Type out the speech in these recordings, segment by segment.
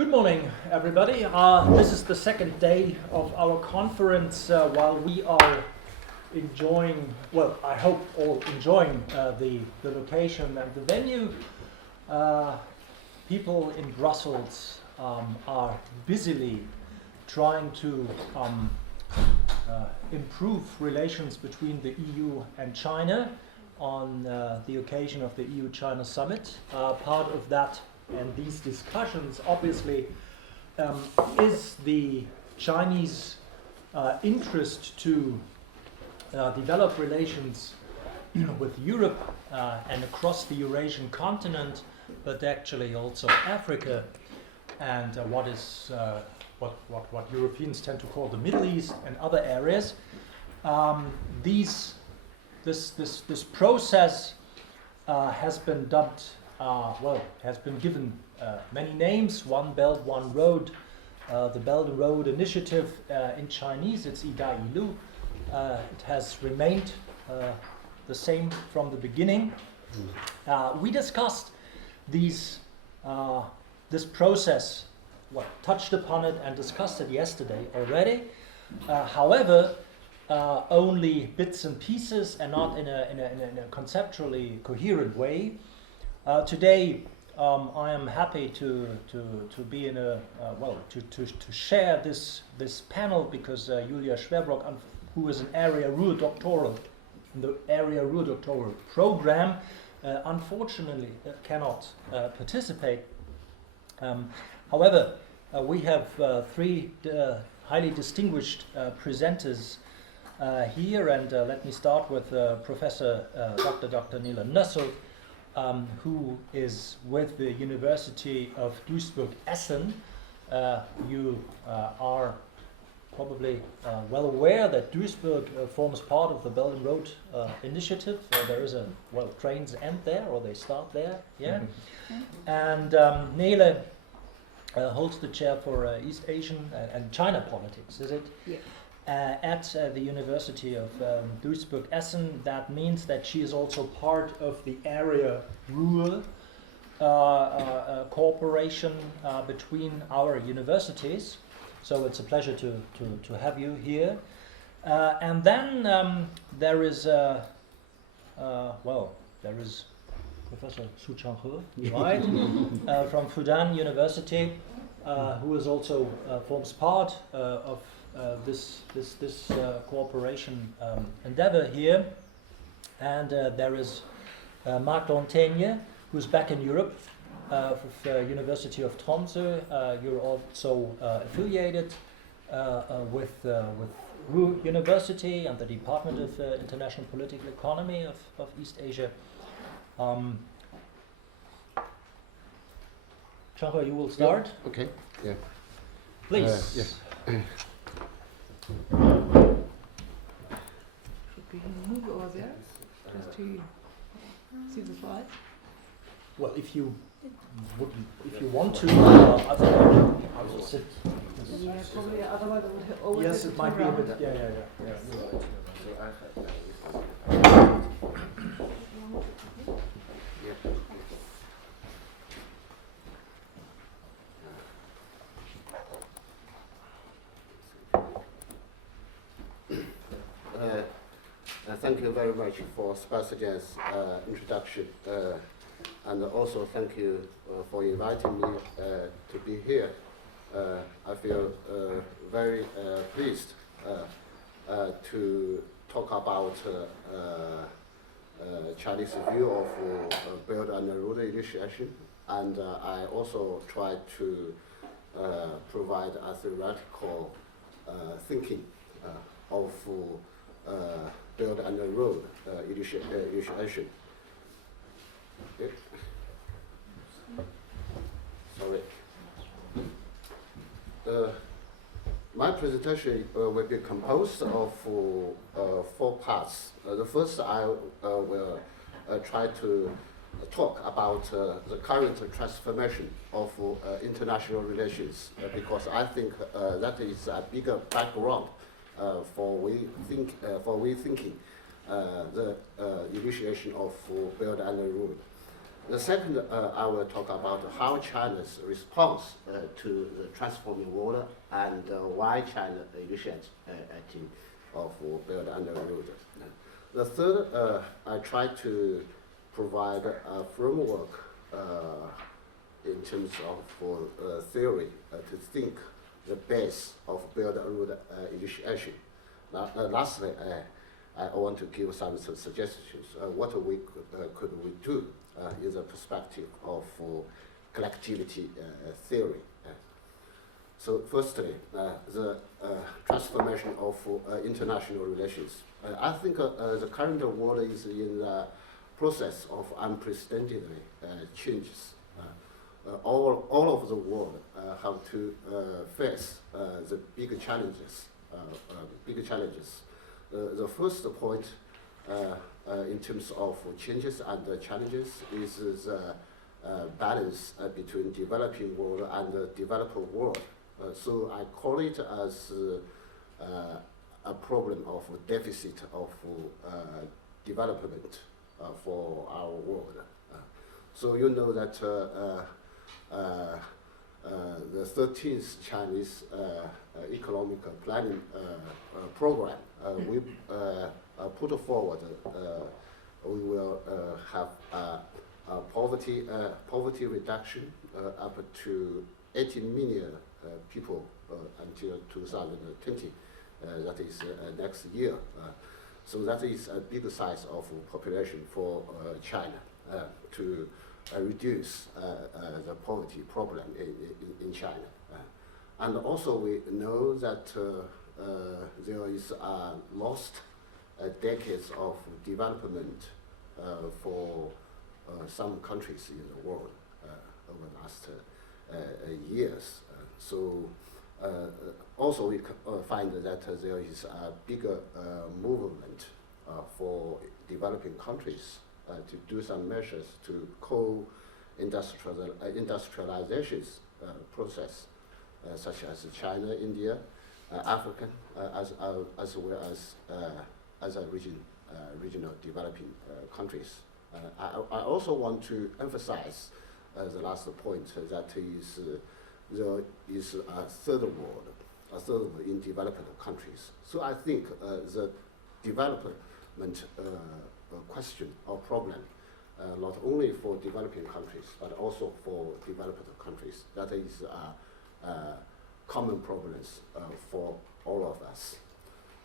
Good morning, everybody. This is the second day of our conference while we are enjoying, well, I hope all enjoying the location and the venue. People in Brussels are busily trying to improve relations between the EU and China on the occasion of the EU-China summit. Part of that and these discussions obviously is the Chinese interest to develop relations with Europe and across the Eurasian continent, but actually also Africa and what Europeans tend to call the Middle East and other areas. This process has been dubbed, has been given many names. One Belt, One Road, the Belt and Road Initiative in Chinese, it's Iga-Ilu. It has remained the same from the beginning. We discussed this process, touched upon it and discussed it yesterday already. However, only bits and pieces and not in a conceptually coherent way. Today, I am happy to be in a to share this panel because Julia Schwerbrock, who is an area Ruhr doctoral in the area Ruhr doctoral program, unfortunately cannot participate. However, we have three highly distinguished presenters here, and let me start with Professor Dr. Nele Noesselt, who is with the University of Duisburg-Essen. You are probably well aware that Duisburg forms part of the Belt and Road Initiative. There is trains end there, or they start there, yeah. And Nele holds the chair for East Asian and China politics, is it? Yeah. At the University of Duisburg-Essen. That means that she is also part of the area Ruhr cooperation between our universities. So it's a pleasure to have you here. And then there is Professor Changhe, right, from Fudan University, who is also forms part of this cooperation endeavor here. And there is Marc Lanteigne, who's back in Europe with the University of Tromsø. You're also affiliated with Ruhr-University and the Department of International Political Economy of East Asia. Changhe, you will start. Yeah. Okay. Yeah. Please. Yes. Should we move over there just to see the slides? Well, if you want to, I think I will sit. Yeah, probably. Otherwise, it would always. Yes, have it to might be turn a bit. around. Yeah. Thank you very much for Sebastian's introduction, and also thank you for inviting me to be here. I feel very pleased to talk about Chinese view of Belt and Road Initiation, and I also try to provide a theoretical thinking of Belt and Road initiation. Okay. Sorry. My presentation will be composed of 4 parts. The first, I will try to talk about the current transformation of international relations, because I think that is a bigger background for thinking the initiation of Belt and Road. The second, I will talk about how China's response to the transforming world and why China initiates acting of Belt and Road. The third, I try to provide a framework in terms of theory to think the base of Belt and Road initiation. Lastly, I want to give some suggestions. What could we do in the perspective of collectivity theory? So firstly, the transformation of international relations. I think the current world is in the process of unprecedented changes. All over the world have to face the big challenges. The first point in terms of changes and challenges is the balance between developing world and the developed world. So I call it as a problem of deficit of development for our world. So you know that the 13th Chinese economic planning program we put forward, we will have poverty reduction up to 18 million people until 2020. That is next year. So that is a big size of population for China to reduce the poverty problem in China. And also we know that there is lost decades of development for some countries in the world over the last years. So also we find that there is a bigger movement for developing countries to do some measures to co-industrialization process, such as China, India, Africa, as well as other regional developing countries. I also want to emphasize the last point that there is a third world in developed countries. So I think the development question or problem, not only for developing countries, but also for developed countries, that is common problems for all of us.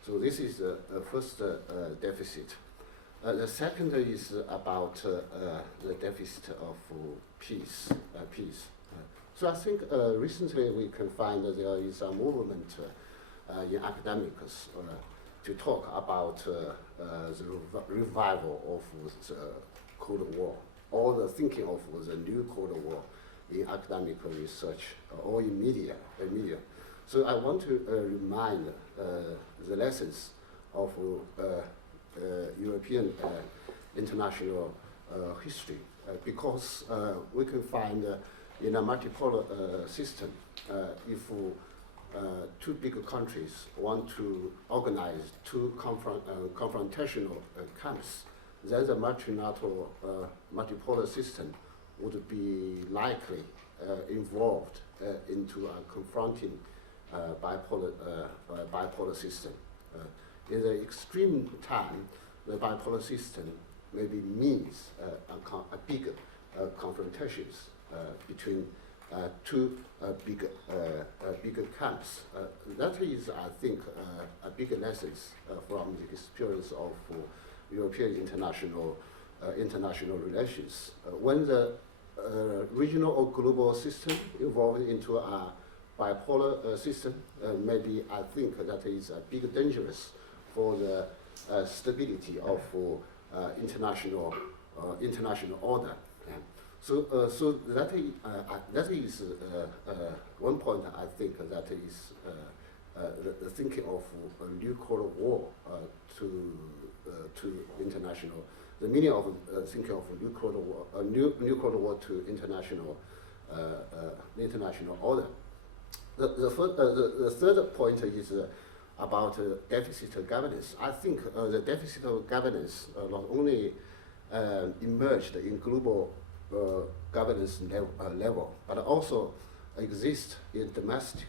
So this is the first deficit. The second is about the deficit of peace. So I think recently we can find that there is a movement in academics to talk about the revival of the Cold War, or the thinking of the new Cold War in academic research or in media. So I want to remind the lessons of European international history, because we can find in a multipolar system, if two big countries want to organize two confrontational camps, then the multipolar system would be likely involved into a confronting bipolar system. In the extreme time, the bipolar system maybe means a big confrontations between two bigger camps. That is, I think, a big lesson from the experience of European international relations. When the regional or global system evolved into a bipolar system, maybe I think that is a big dangerous for the stability of international order. So that is one point. I think that is the thinking of a new Cold War to international. The meaning of thinking of a new Cold War, new Cold War to international order. The third point is about deficit of governance. I think the deficit of governance not only emerged in global governance level, but also exist in domestic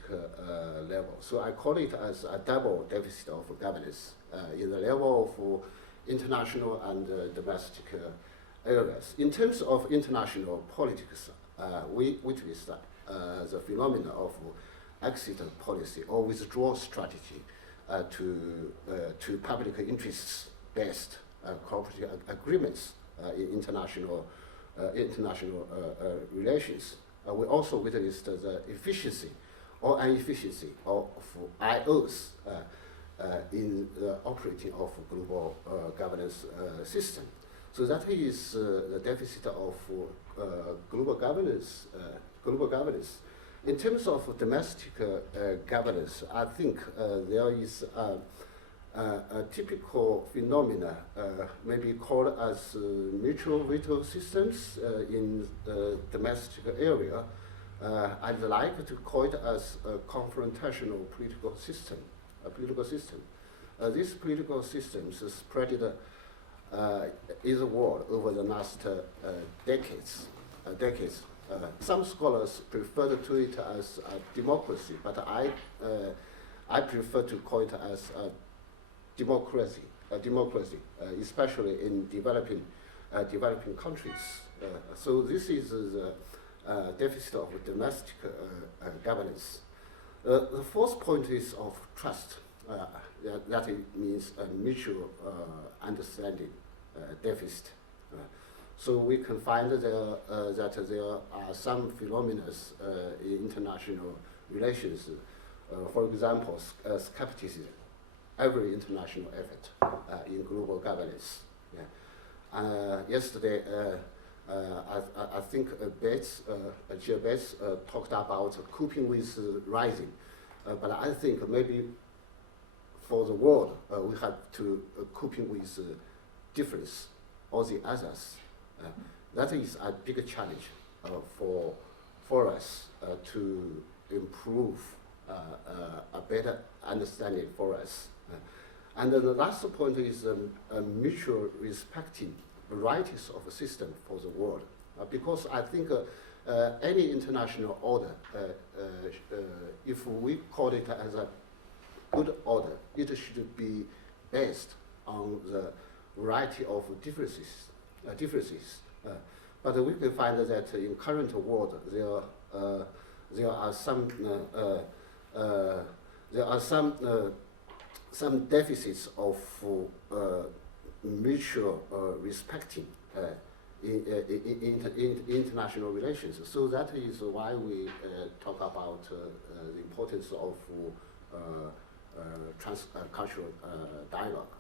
level. So I call it as a double deficit of governance in the level of international and domestic areas. In terms of international politics, we witnessed the phenomenon of exit policy or withdrawal strategy to public interests-based cooperative agreements in international relations. We also witnessed the efficiency or inefficiency of IOs in the operating of global governance system. So that is the deficit of global governance. In terms of domestic governance, I think there is a typical phenomena, maybe called as mutual veto systems in the domestic area. I'd like to call it as a confrontational political system. These political systems spread in the world over the last decades. Some scholars prefer to it as a democracy, but I prefer to call it as a democracy, especially in developing countries. So this is the deficit of domestic governance. The fourth point is of trust. That means a mutual understanding deficit. So we can find that there are some phenomena in international relations. For example, skepticism, every international effort in global governance. Yeah. Yesterday, I think Bates talked about coping with rising, but I think maybe for the world we have to coping with difference or the others. That is a big challenge for us to improve a better understanding for us. And then the last point is mutual respecting varieties of a system for the world. Because I think any international order, if we call it as a good order, it should be based on the variety of differences. But we can find that in current world there are some deficits of mutual respecting in international relations. So that is why we talk about the importance of transcultural dialogue.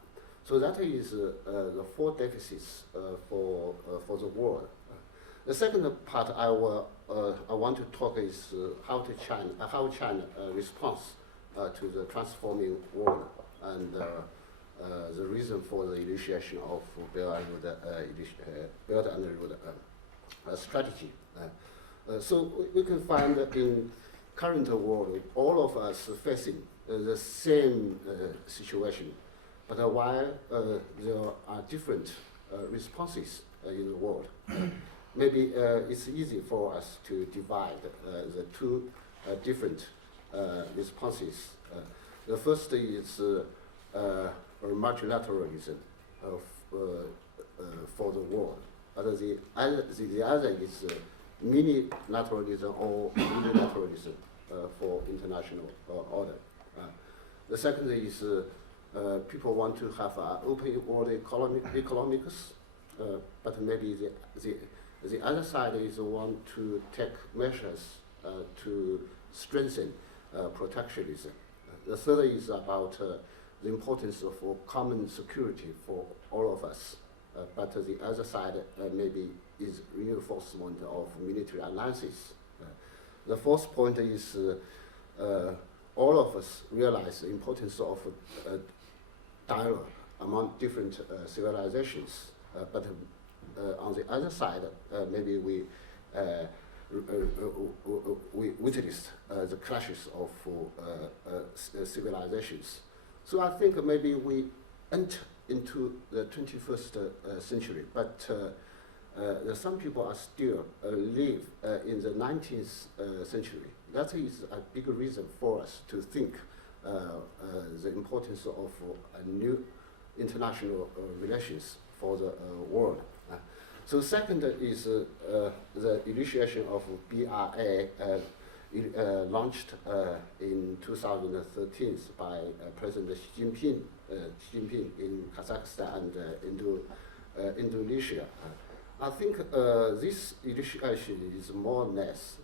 So that is the four deficits for the world. The second part I want to talk is how China responds to the transforming world and the reason for the initiation of Belt and Road strategy. So we can find that in current world, all of us facing the same situation, but while there are different responses in the world, maybe it's easy for us to divide the two different responses. The first is multilateralism for the world, but the other is mini-lateralism or unilateralism for international order. The second is people want to have an open world economics, but maybe the other side is want to take measures to strengthen protectionism. The third is about the importance of common security for all of us, but the other side maybe is reinforcement of military alliances. The fourth point is all of us realize the importance of dialogue among different civilizations, but on the other side, maybe we witnessed the clashes of civilizations. So I think maybe we enter into the 21st century, but some people are still live in the 19th century. That is a big reason for us to think the importance of new international relations for the world. So second is the initiation of BRA launched in 2013 by President Xi Jinping in Kazakhstan and Indonesia. I think this initiation is more or less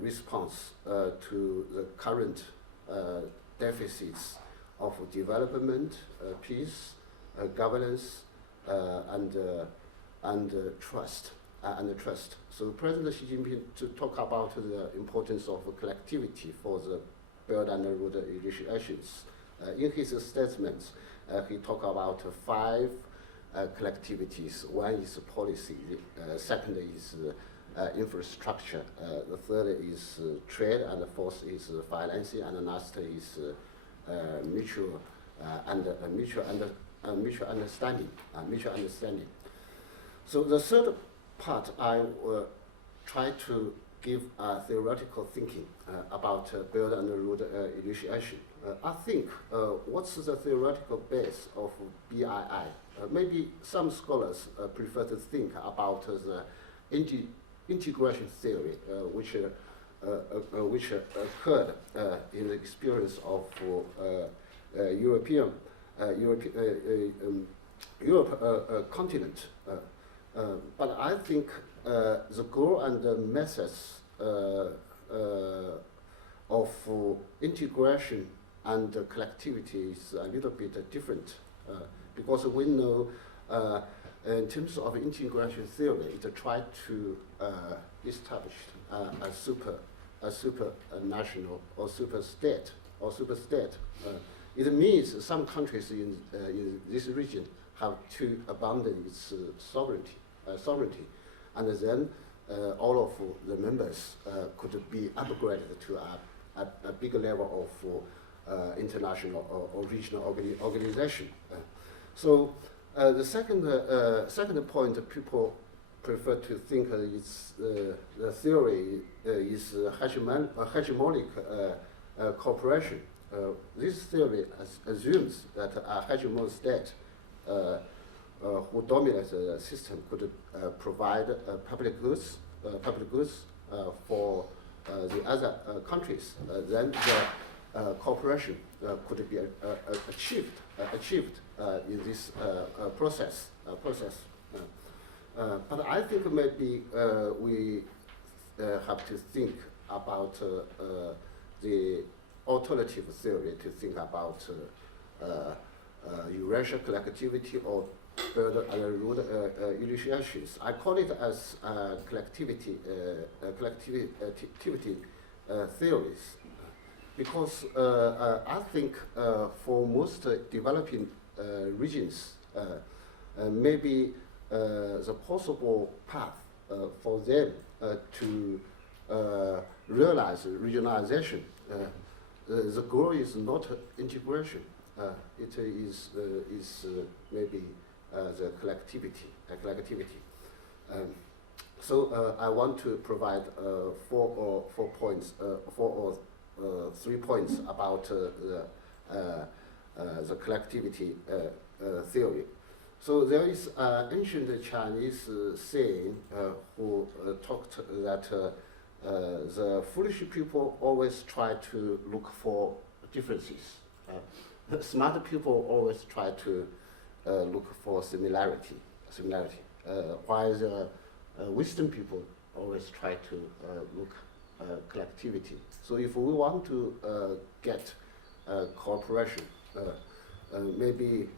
response to the current deficits of development, peace, governance, and trust. So President Xi Jinping to talk about the importance of collectivity for the Belt and Road initiations. In his statements, he talked about 5 collectivities. One is policy, second is infrastructure, the third is trade, and the fourth is financing, and the last is mutual understanding. So the third part, I will try to give a theoretical thinking about Belt and Road initiation. I think what's the theoretical base of BII? Maybe some scholars prefer to think about the integration theory, which occurred in the experience of Europe continent. But I think the goal and the methods of integration and collectivity is a little bit different, because we know in terms of integration theory, it tried to establish a super national or super state. It means some countries in this region have to abandon its sovereignty, and then all of the members could be upgraded to a bigger level of international or regional organization. So the second point people prefer to think is the theory is hegemonic cooperation. This theory assumes that a hegemonic state who dominates the system could provide public goods for the other countries. Then the cooperation could be achieved in this process. But I think maybe we have to think about the alternative theory to think about Eurasia collectivity or Belt and Road initiations. I call it as collectivity theories, because I think for most developing regions, maybe the possible path for them to realize regionalization, the goal is not integration. It is maybe the collectivity. So I want to provide 4 points, 3 points about the collectivity theory. So there is an ancient Chinese saying who talked that the foolish people always try to look for differences. Smart people always try to look for similarity. While the wisdom people always try to look collectivity. So if we want to get cooperation, maybe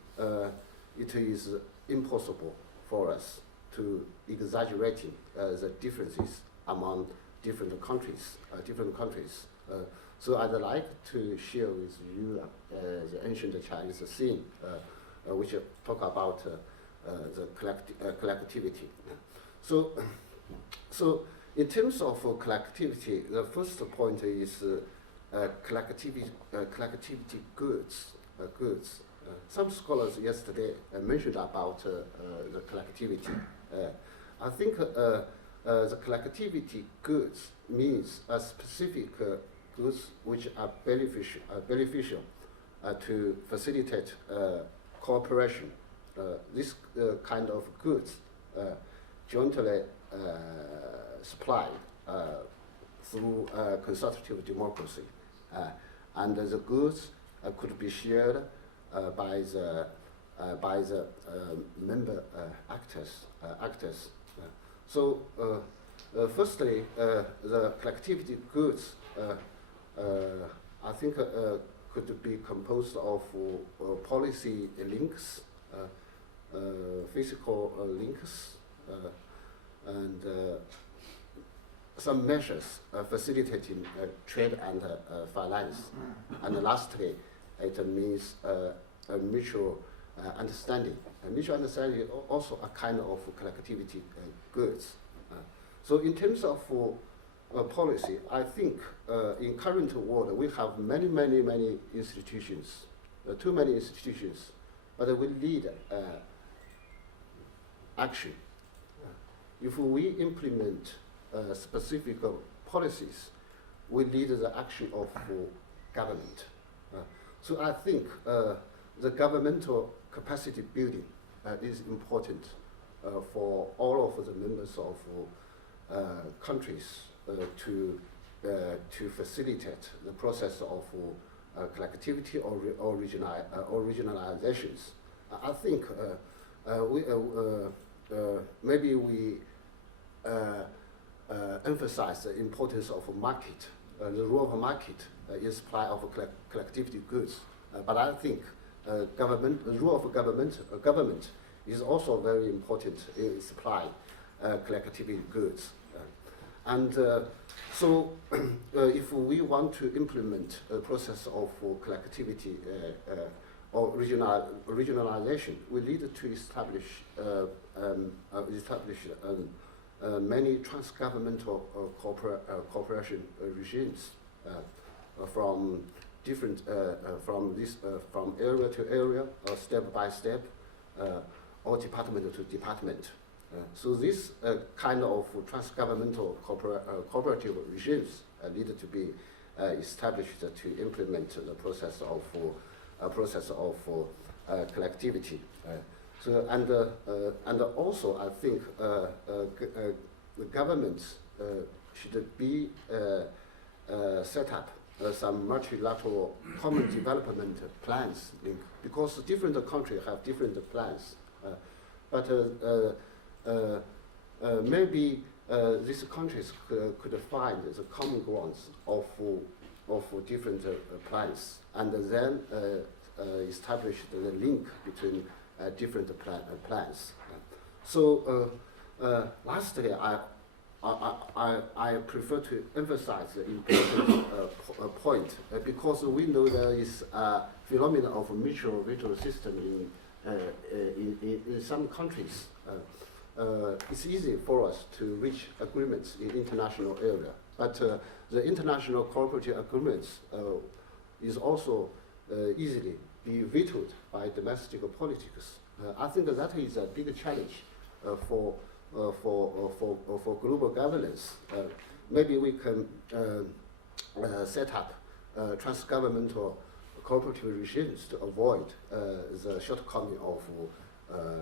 it is impossible for us to exaggerating the differences among different countries. So I'd like to share with you the ancient Chinese scene, which talk about the collectivity. So in terms of collectivity, the first point is collectivity goods. Some scholars yesterday mentioned about the collectivity I think the collectivity goods means a specific goods which are beneficial to facilitate cooperation. This kind of goods jointly supplied through consultative democracy, and the goods could be shared by the member actors. So, firstly, the collectivity goods, I think, could be composed of policy links, physical links, and some measures facilitating trade and finance. And lastly, it means a mutual understanding. Mutual understanding is also a kind of collectivity goods. So in terms of policy, I think in current world we have many institutions, too many institutions, but we need action. If we implement specific policies, we need the action of government. So I think the governmental capacity building is important for all of the members of countries to facilitate the process of collectivity or regionalizations. I think maybe we emphasize the importance of a market, the role of a market in supply of collectivity goods. But I think the role of government is also very important in supply collectivity goods. So if we want to implement a process of collectivity or regionalization, we need to establish many transgovernmental cooperation regimes from different from area to area, step by step, or department to department. So this kind of transgovernmental cooperative regimes needed to be established to implement the process of collectivity. So and also I think the governments should be set up some multilateral common development plans, because different countries have different plans. But maybe these countries could find the common grounds of different plans, and then establish the link between different plans. So lastly, I prefer to emphasize the important point, because we know there is a phenomenon of mutual veto system in some countries. It's easy for us to reach agreements in international area, but the international cooperative agreements is also easily be vetoed by domestic politics. I think that is a big challenge for global governance. Maybe we can set up transgovernmental cooperative regimes to avoid the shortcoming of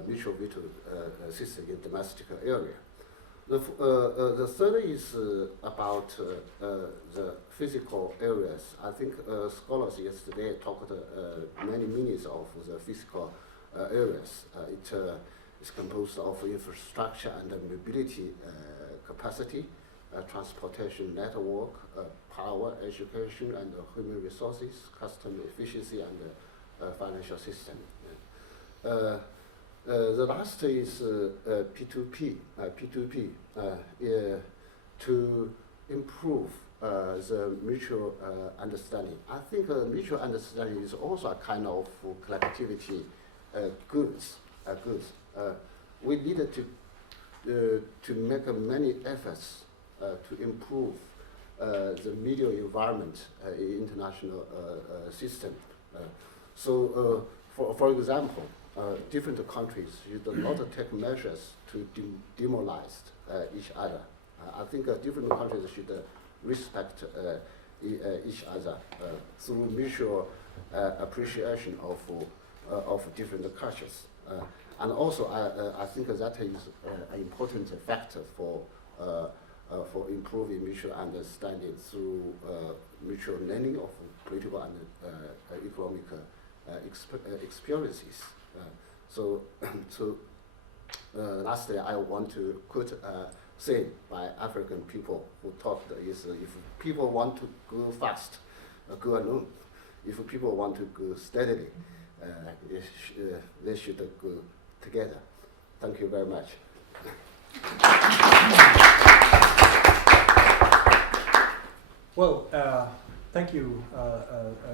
mutual veto system in domestic area. The third is about the physical areas. I think scholars yesterday talked many minutes of the physical areas. It is composed of infrastructure and mobility capacity, transportation network, power, education, and human resources, custom efficiency, and financial system. The last is P2P, to improve the mutual understanding. I think mutual understanding is also a kind of collectivity goods. We needed to make many efforts to improve the media environment in international system. So, for example, different countries should not take measures to demoralize each other. I think different countries should respect each other through mutual appreciation of different cultures. And also, I think that is an important factor for improving mutual understanding through mutual learning of political and economic experiences. Lastly, I want to quote a saying by African people who talked is, if people want to go fast, go alone. If people want to go steadily, they should go together. Thank you very much. Well, thank you,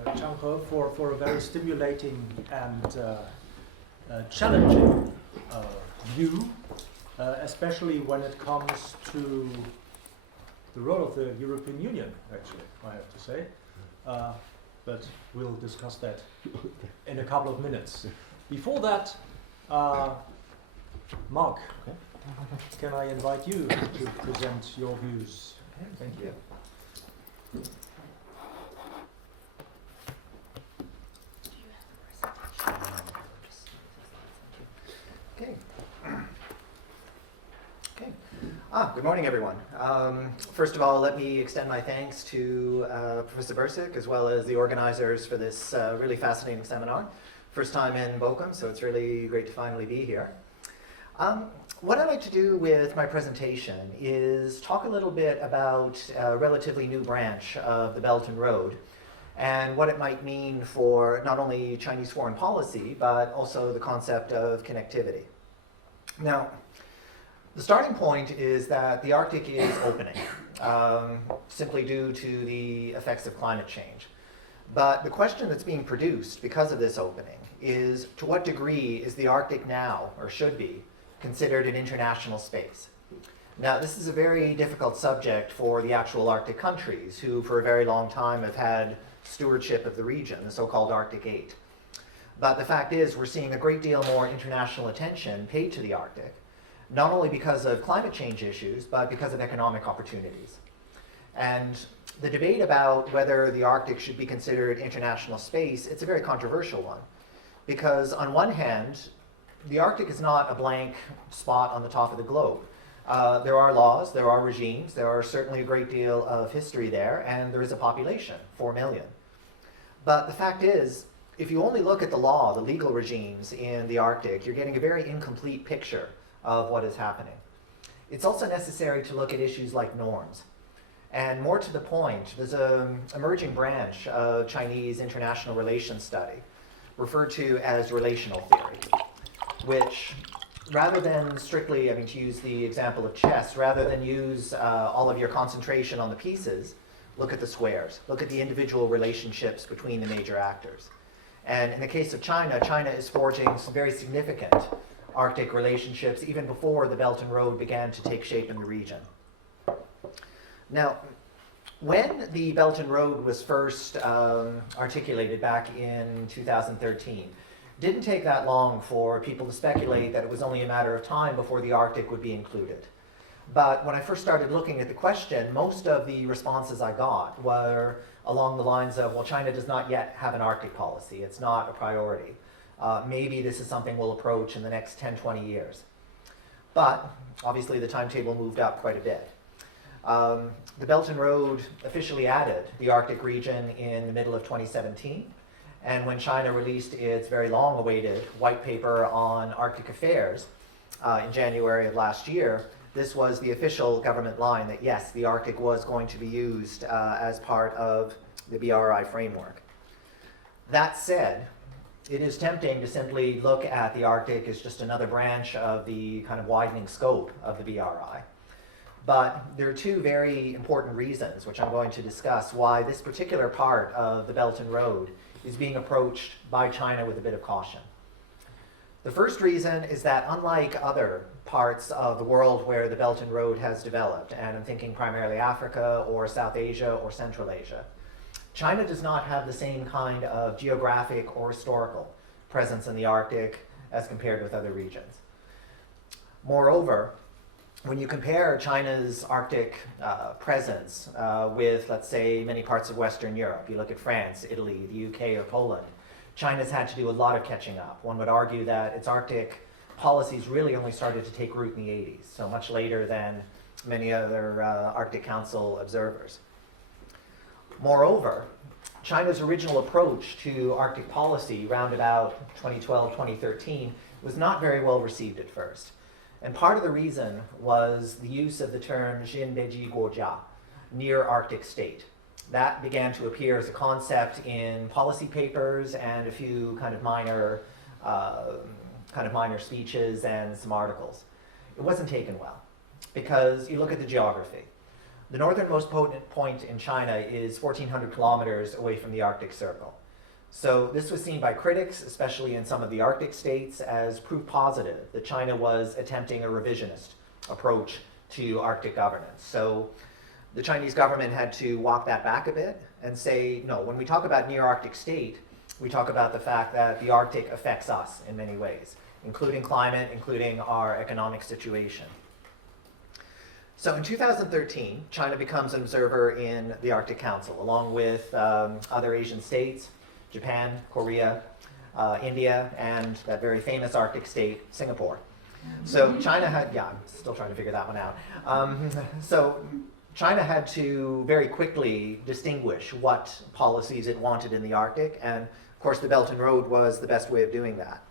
Changhe, for a very stimulating and challenging view, especially when it comes to the role of the European Union, actually, I have to say. But we'll discuss that in a couple of minutes. Before that, Marc, can I invite you to present your views? Thank you. Good morning, everyone. First of all, let me extend my thanks to Professor Bersick, as well as the organizers for this really fascinating seminar. First time in Bochum, so it's really great to finally be here. What I'd like to do with my presentation is talk a little bit about a relatively new branch of the Belt and Road and what it might mean for not only Chinese foreign policy, but also the concept of connectivity. Now, the starting point is that the Arctic is opening, simply due to the effects of climate change. But the question that's being produced because of this opening is, to what degree is the Arctic now, or should be, considered an international space? Now, this is a very difficult subject for the actual Arctic countries, who for a very long time have had stewardship of the region, the so-called Arctic 8. But the fact is, we're seeing a great deal more international attention paid to the Arctic, not only because of climate change issues, but because of economic opportunities. And the debate about whether the Arctic should be considered international space, it's a very controversial one. Because on one hand, the Arctic is not a blank spot on the top of the globe. There are laws, there are regimes, there are certainly a great deal of history there, and there is a population, 4 million. But the fact is, if you only look at the law, the legal regimes in the Arctic, you're getting a very incomplete picture of what is happening. It's also necessary to look at issues like norms. And more to the point, there's an emerging branch of Chinese international relations study referred to as relational theory, which rather than strictly, to use the example of chess, rather than use all of your concentration on the pieces, look at the squares, look at the individual relationships between the major actors. And in the case of China, China is forging some very significant Arctic relationships even before the Belt and Road began to take shape in the region. Now, when the Belt and Road was first articulated back in 2013, it didn't take that long for people to speculate that it was only a matter of time before the Arctic would be included. But when I first started looking at the question, most of the responses I got were along the lines of, well, China does not yet have an Arctic policy. It's not a priority. Maybe this is something we'll approach in the next 10, 20 years. But obviously the timetable moved up quite a bit. The Belt and Road officially added the Arctic region in the middle of 2017. And when China released its very long-awaited white paper on Arctic affairs in January of last year, this was the official government line that yes, the Arctic was going to be used as part of the BRI framework. That said, it is tempting to simply look at the Arctic as just another branch of the kind of widening scope of the BRI. But there are two very important reasons, which I'm going to discuss, why this particular part of the Belt and Road is being approached by China with a bit of caution. The first reason is that unlike other parts of the world where the Belt and Road has developed, and I'm thinking primarily Africa or South Asia or Central Asia, China does not have the same kind of geographic or historical presence in the Arctic as compared with other regions. Moreover, when you compare China's Arctic presence with, let's say, many parts of Western Europe, you look at France, Italy, the UK, or Poland, China's had to do a lot of catching up. One would argue that its Arctic policies really only started to take root in the 80s, so much later than many other Arctic Council observers. Moreover, China's original approach to Arctic policy around about 2012, 2013 was not very well received at first. And part of the reason was the use of the term Jinbeji Guojia, near Arctic state. That began to appear as a concept in policy papers and a few kind of minor speeches and some articles. It wasn't taken well because you look at the geography. The northernmost point in China is 1,400 kilometers away from the Arctic Circle. So this was seen by critics, especially in some of the Arctic states, as proof positive that China was attempting a revisionist approach to Arctic governance. So the Chinese government had to walk that back a bit and say, no, when we talk about near Arctic state, we talk about the fact that the Arctic affects us in many ways, including climate, including our economic situation. So in 2013, China becomes an observer in the Arctic Council, along with other Asian states, Japan, Korea, India, and that very famous Arctic state, Singapore. So China had, yeah, I'm still trying to figure that one out. So China had to very quickly distinguish what policies it wanted in the Arctic, and of course the Belt and Road was the best way of doing that.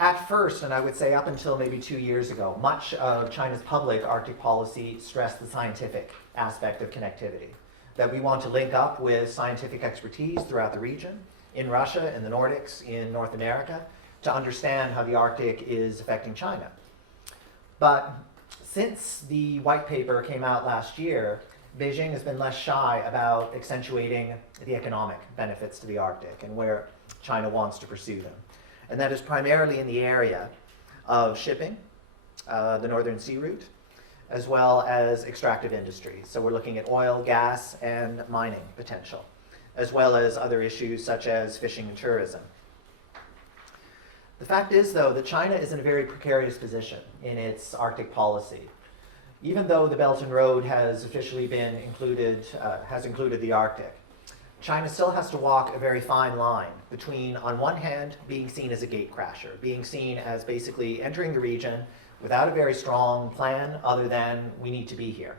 At first, and I would say up until maybe 2 years ago, much of China's public Arctic policy stressed the scientific aspect of connectivity, that we want to link up with scientific expertise throughout the region, in Russia, in the Nordics, in North America, to understand how the Arctic is affecting China. But since the white paper came out last year, Beijing has been less shy about accentuating the economic benefits to the Arctic and where China wants to pursue them. And that is primarily in the area of shipping, the Northern Sea Route, as well as extractive industries. So we're looking at oil, gas, and mining potential, as well as other issues such as fishing and tourism. The fact is, though, that China is in a very precarious position in its Arctic policy. Even though the Belt and Road has officially been included, has included the Arctic, China still has to walk a very fine line between, on one hand, being seen as a gatecrasher, being seen as basically entering the region without a very strong plan other than we need to be here.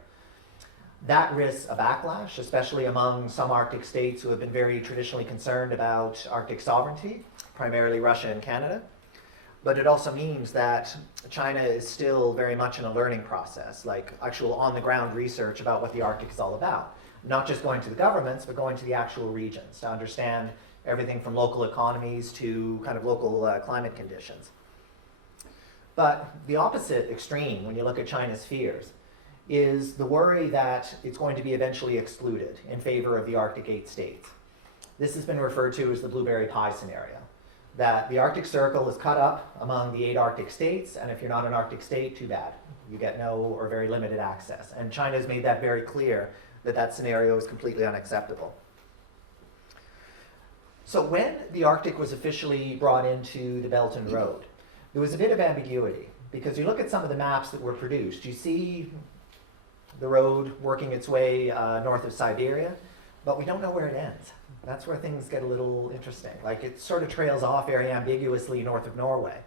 That risks a backlash, especially among some Arctic states who have been very traditionally concerned about Arctic sovereignty, primarily Russia and Canada. But it also means that China is still very much in a learning process, like actual on-the-ground research about what the Arctic is all about. Not just going to the governments, but going to the actual regions to understand everything from local economies to kind of local climate conditions. But the opposite extreme, when you look at China's fears, is the worry that it's going to be eventually excluded in favor of the Arctic 8 states. This has been referred to as the blueberry pie scenario, that the Arctic Circle is cut up among the 8 Arctic states, and if you're not an Arctic state, too bad. You get no or very limited access. And China's made that very clear, that that scenario is completely unacceptable. So when the Arctic was officially brought into the Belt and Road, there was a bit of ambiguity, because you look at some of the maps that were produced, you see the road working its way north of Siberia, but we don't know where it ends. That's where things get a little interesting. Like, it sort of trails off very ambiguously north of Norway,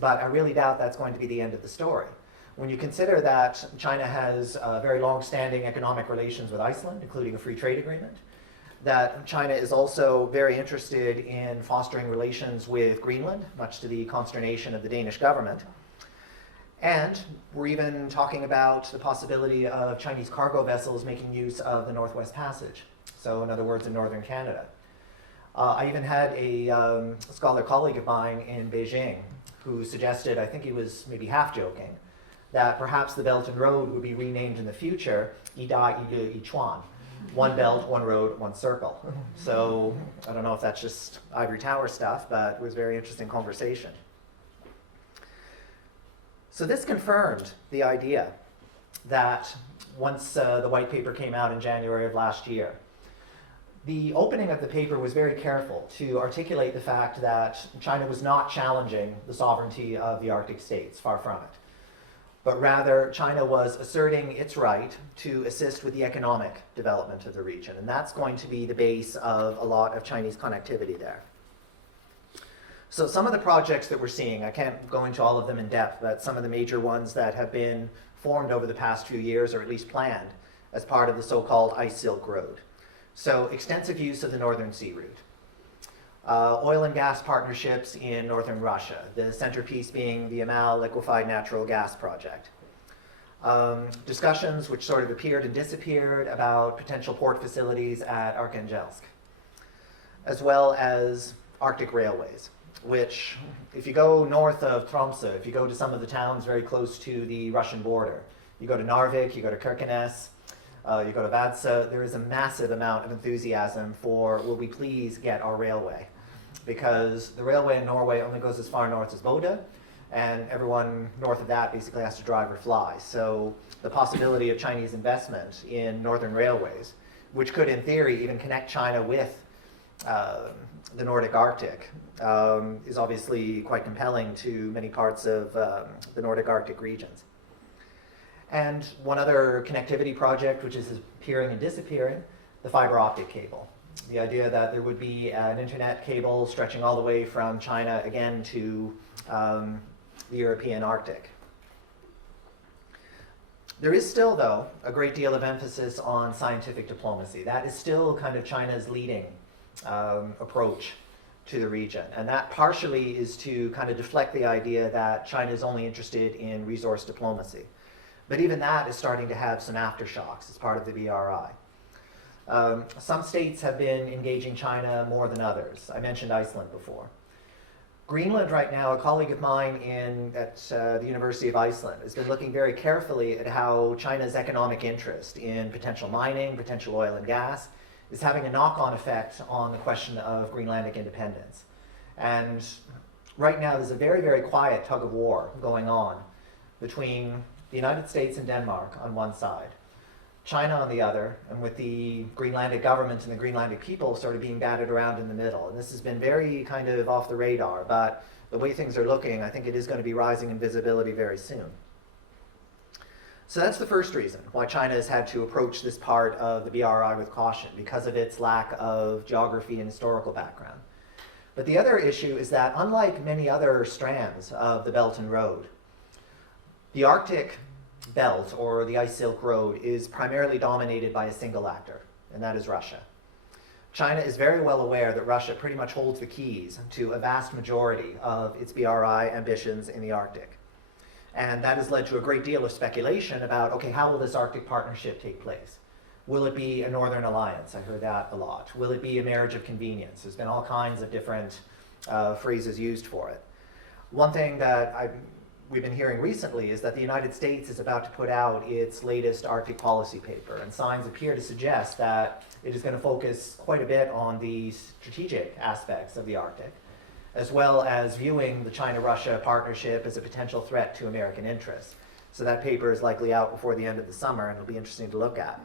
but I really doubt that's going to be the end of the story. When you consider that China has very long-standing economic relations with Iceland, including a free trade agreement, that China is also very interested in fostering relations with Greenland, much to the consternation of the Danish government. And we're even talking about the possibility of Chinese cargo vessels making use of the Northwest Passage, so in other words, in northern Canada. I even had a scholar colleague of mine in Beijing who suggested, I think he was maybe half joking, that perhaps the Belt and Road would be renamed in the future, Yida, Yidu, Yichuan. One belt, one road, one circle. So I don't know if that's just ivory tower stuff, but it was a very interesting conversation. So this confirmed the idea that once the white paper came out in January of last year, The opening of the paper was very careful to articulate the fact that China was not challenging the sovereignty of the Arctic states, far from it. But rather, China was asserting its right to assist with the economic development of the region. And that's going to be the base of a lot of Chinese connectivity there. So some of the projects that we're seeing, I can't go into all of them in depth, but some of the major ones that have been formed over the past few years, or at least planned, as part of the so-called Ice Silk Road. So extensive use of the Northern Sea route. Oil and gas partnerships in northern Russia, the centerpiece being the Yamal liquefied natural gas project. Discussions which sort of appeared and disappeared about potential port facilities at Arkhangelsk, as well as Arctic railways, which, if you go north of Tromsø, if you go to some of the towns very close to the Russian border, you go to Narvik, you go to Kirkenes, you go to Vadsø, there is a massive amount of enthusiasm for, will we please get our railway? Because the railway in Norway only goes as far north as Bodø, and everyone north of that basically has to drive or fly. So the possibility of Chinese investment in northern railways, which could in theory even connect China with the Nordic Arctic, is obviously quite compelling to many parts of the Nordic Arctic regions. And one other connectivity project which is appearing and disappearing, the fiber optic cable. The idea that there would be an internet cable stretching all the way from China again to the European Arctic. There is still, though, a great deal of emphasis on scientific diplomacy. That is still kind of China's leading approach to the region. And that partially is to kind of deflect the idea that China is only interested in resource diplomacy. But even that is starting to have some aftershocks as part of the BRI. Some states have been engaging China more than others. I mentioned Iceland before. Greenland right now, a colleague of mine at the University of Iceland has been looking very carefully at how China's economic interest in potential mining, potential oil and gas, is having a knock-on effect on the question of Greenlandic independence. And right now there's a very, very quiet tug of war going on between the United States and Denmark on one side, China on the other, and with the Greenlandic government and the Greenlandic people sort of being batted around in the middle. And this has been very kind of off the radar, but the way things are looking, I think it is going to be rising in visibility very soon. So that's the first reason why China has had to approach this part of the BRI with caution, because of its lack of geography and historical background. But the other issue is that unlike many other strands of the Belt and Road, the Arctic belt, or the Ice Silk Road, is primarily dominated by a single actor, and that is Russia. China is very well aware that Russia pretty much holds the keys to a vast majority of its BRI ambitions in the Arctic. And that has led to a great deal of speculation about, okay, how will this Arctic partnership take place? Will it be a Northern Alliance? I heard that a lot. Will it be a marriage of convenience? There's been all kinds of different phrases used for it. One thing that we've been hearing recently is that the United States is about to put out its latest Arctic policy paper, and signs appear to suggest that it is going to focus quite a bit on the strategic aspects of the Arctic, as well as viewing the China-Russia partnership as a potential threat to American interests. So that paper is likely out before the end of the summer, and it'll be interesting to look at.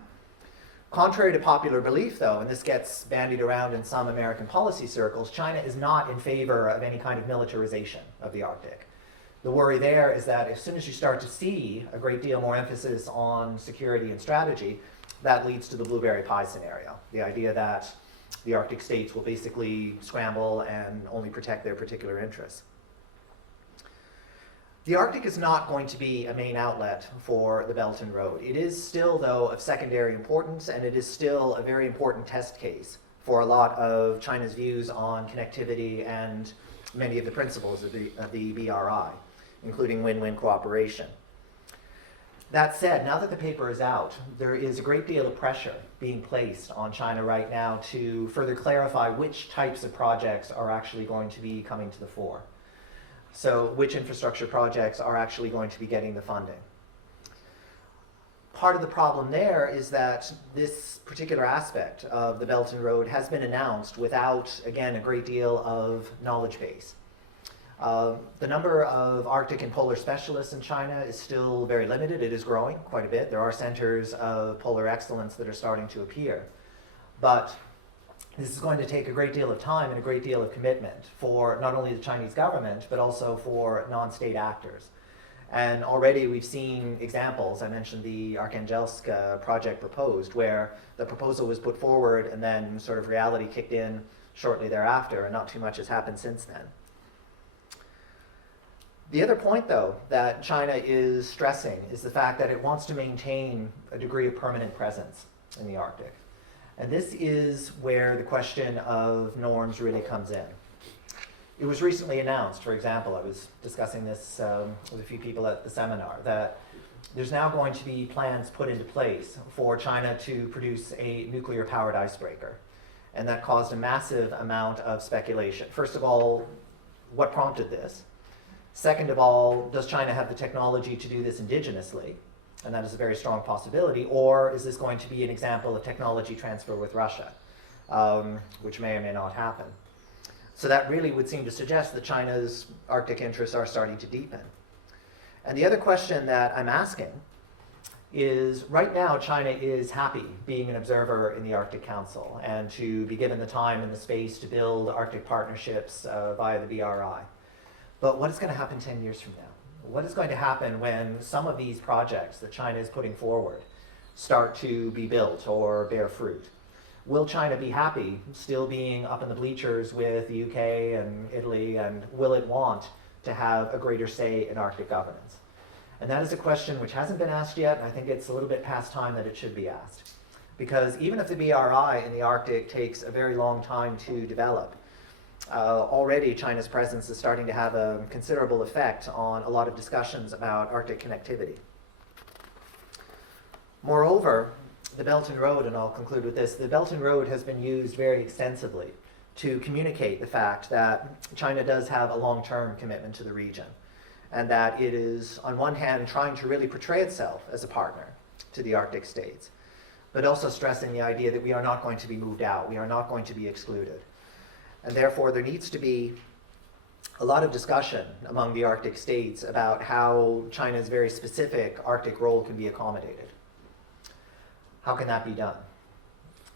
Contrary to popular belief, though, and this gets bandied around in some American policy circles, China is not in favor of any kind of militarization of the Arctic. The worry there is that as soon as you start to see a great deal more emphasis on security and strategy, that leads to the blueberry pie scenario. The idea that the Arctic states will basically scramble and only protect their particular interests. The Arctic is not going to be a main outlet for the Belt and Road. It is still, though, of secondary importance, and it is still a very important test case for a lot of China's views on connectivity and many of the principles of the BRI, including win-win cooperation. That said, now that the paper is out, there is a great deal of pressure being placed on China right now to further clarify which types of projects are actually going to be coming to the fore. So which infrastructure projects are actually going to be getting the funding. Part of the problem there is that this particular aspect of the Belt and Road has been announced without, again, a great deal of knowledge base. The number of Arctic and polar specialists in China is still very limited. It is growing quite a bit. There are centers of polar excellence that are starting to appear. But this is going to take a great deal of time and a great deal of commitment for not only the Chinese government, but also for non-state actors. And already we've seen examples. I mentioned the Arkhangelsk project proposed, where the proposal was put forward and then sort of reality kicked in shortly thereafter, and not too much has happened since then. The other point, though, that China is stressing is the fact that it wants to maintain a degree of permanent presence in the Arctic. And this is where the question of norms really comes in. It was recently announced, for example, I was discussing this with a few people at the seminar, that there's now going to be plans put into place for China to produce a nuclear-powered icebreaker. And that caused a massive amount of speculation. First of all, what prompted this? Second of all, does China have the technology to do this indigenously? And that is a very strong possibility. Or is this going to be an example of technology transfer with Russia, which may or may not happen? So that really would seem to suggest that China's Arctic interests are starting to deepen. And the other question that I'm asking is, right now China is happy being an observer in the Arctic Council and to be given the time and the space to build Arctic partnerships via the BRI. But what is going to happen 10 years from now? What is going to happen when some of these projects that China is putting forward start to be built or bear fruit? Will China be happy still being up in the bleachers with the UK and Italy, and will it want to have a greater say in Arctic governance? And that is a question which hasn't been asked yet, and I think it's a little bit past time that it should be asked. Because even if the BRI in the Arctic takes a very long time to develop, already China's presence is starting to have a considerable effect on a lot of discussions about Arctic connectivity. Moreover, the Belt and Road, and I'll conclude with this, the Belt and Road has been used very extensively to communicate the fact that China does have a long-term commitment to the region, and that it is, on one hand, trying to really portray itself as a partner to the Arctic states, but also stressing the idea that we are not going to be moved out, we are not going to be excluded. And therefore, there needs to be a lot of discussion among the Arctic states about how China's very specific Arctic role can be accommodated. How can that be done?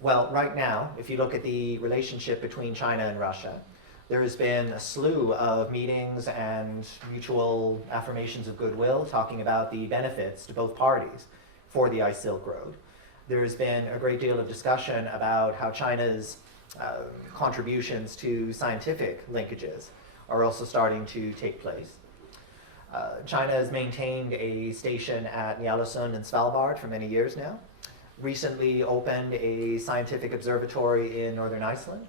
Well, right now, if you look at the relationship between China and Russia, there has been a slew of meetings and mutual affirmations of goodwill talking about the benefits to both parties for the Ice Silk Road. There has been a great deal of discussion about how China's contributions to scientific linkages are also starting to take place. China has maintained a station at Ny-Ålesund in Svalbard for many years now. Recently opened a scientific observatory in northern Iceland.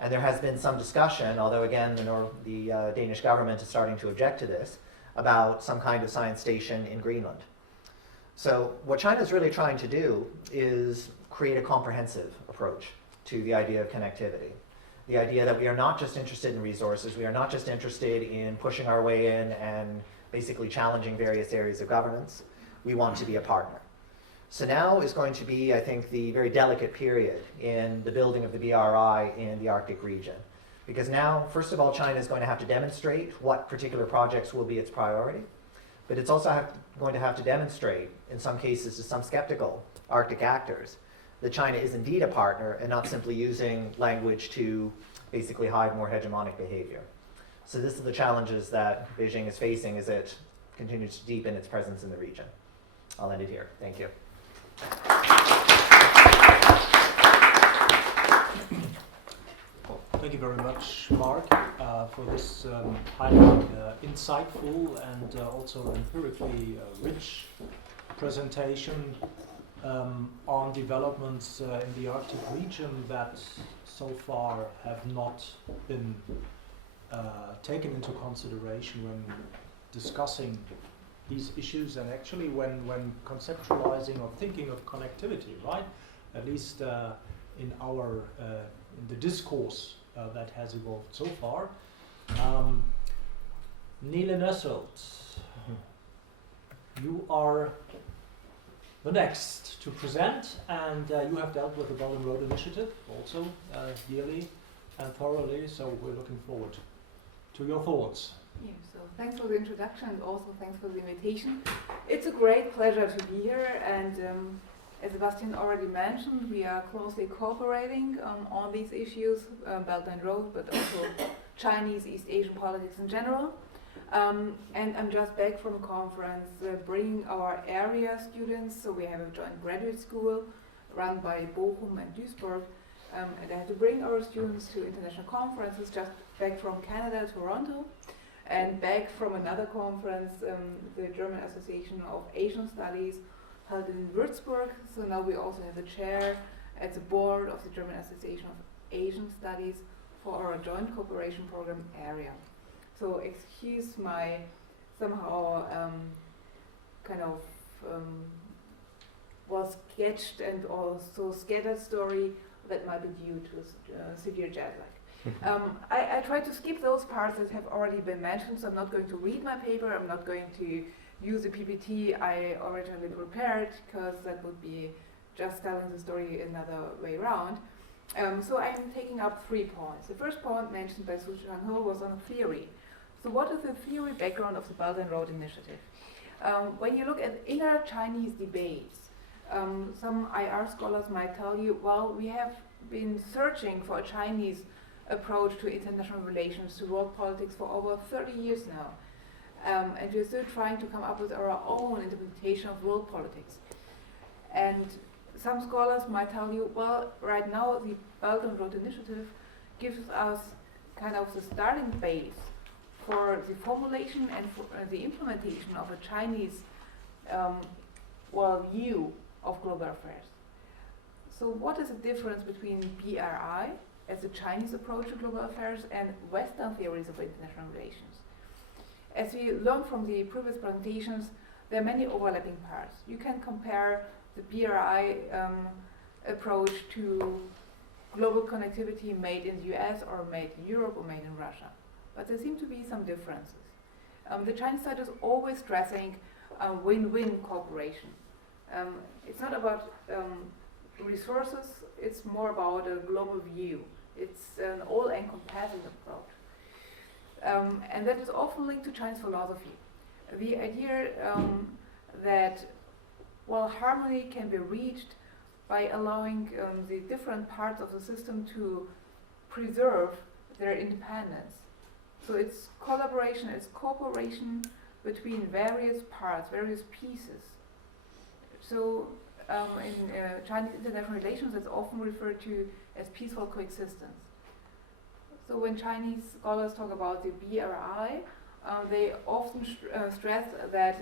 And there has been some discussion, although again the Danish government is starting to object to this, about some kind of science station in Greenland. So what China is really trying to do is create a comprehensive approach to the idea of connectivity. The idea that we are not just interested in resources, we are not just interested in pushing our way in and basically challenging various areas of governance. We want to be a partner. So now is going to be, I think, the very delicate period in the building of the BRI in the Arctic region. Because now, first of all, China is going to have to demonstrate what particular projects will be its priority. But it's also going to have to demonstrate, in some cases to some skeptical Arctic actors, that China is indeed a partner and not simply using language to basically hide more hegemonic behavior. So this are the challenges that Beijing is facing as it continues to deepen its presence in the region. I'll end it here. Thank you. Well, thank you very much, Marc, for this highly insightful and also empirically rich presentation on developments in the Arctic region that so far have not been taken into consideration when discussing these issues, and actually when conceptualizing or thinking of connectivity, right? At least in the discourse that has evolved so far. Nele Noesselt, you are the next to present, and you have dealt with the Belt and Road Initiative also yearly and thoroughly, so we're looking forward to your thoughts. Yeah, so thanks for the introduction and also thanks for the invitation. It's a great pleasure to be here, and As Sebastian already mentioned, we are closely cooperating on these issues, Belt and Road, but also Chinese East Asian politics in general. And I'm just back from a conference bringing our area students, so we have a joint graduate school run by Bochum and Duisburg, and I had to bring our students to international conferences, just back from Canada, Toronto, and back from another conference, the German Association of Asian Studies, held in Würzburg. So now we also have a chair at the board of the German Association of Asian Studies for our joint cooperation program area. So excuse my somehow kind of well sketched and also scattered story that might be due to severe jet lag. I try to skip those parts that have already been mentioned, so I'm not going to read my paper, I'm not going to use the PPT I originally prepared, because that would be just telling the story another way around. So I'm taking up 3 points. The first point mentioned by Changhe was on theory. So what is the theory background of the Belt and Road Initiative? When you look at inner Chinese debates, some IR scholars might tell you, well, we have been searching for a Chinese approach to international relations, to world politics for over 30 years now. And we're still trying to come up with our own interpretation of world politics. And some scholars might tell you, well, right now the Belt and Road Initiative gives us kind of the starting base for the formulation and for the implementation of a Chinese view of global affairs. So what is the difference between BRI as a Chinese approach to global affairs and Western theories of international relations? As we learned from the previous presentations, there are many overlapping parts. You can compare the BRI approach to global connectivity made in the US or made in Europe or made in Russia. But there seem to be some differences. The Chinese side is always stressing win-win cooperation. It's not about resources, it's more about a global view. It's an all-encompassing approach. And that is often linked to Chinese philosophy. The idea that, well, harmony can be reached by allowing the different parts of the system to preserve their independence. So it's collaboration, it's cooperation between various parts, various pieces. So in Chinese international relations, it's often referred to as peaceful coexistence. So when Chinese scholars talk about the BRI, they often stress that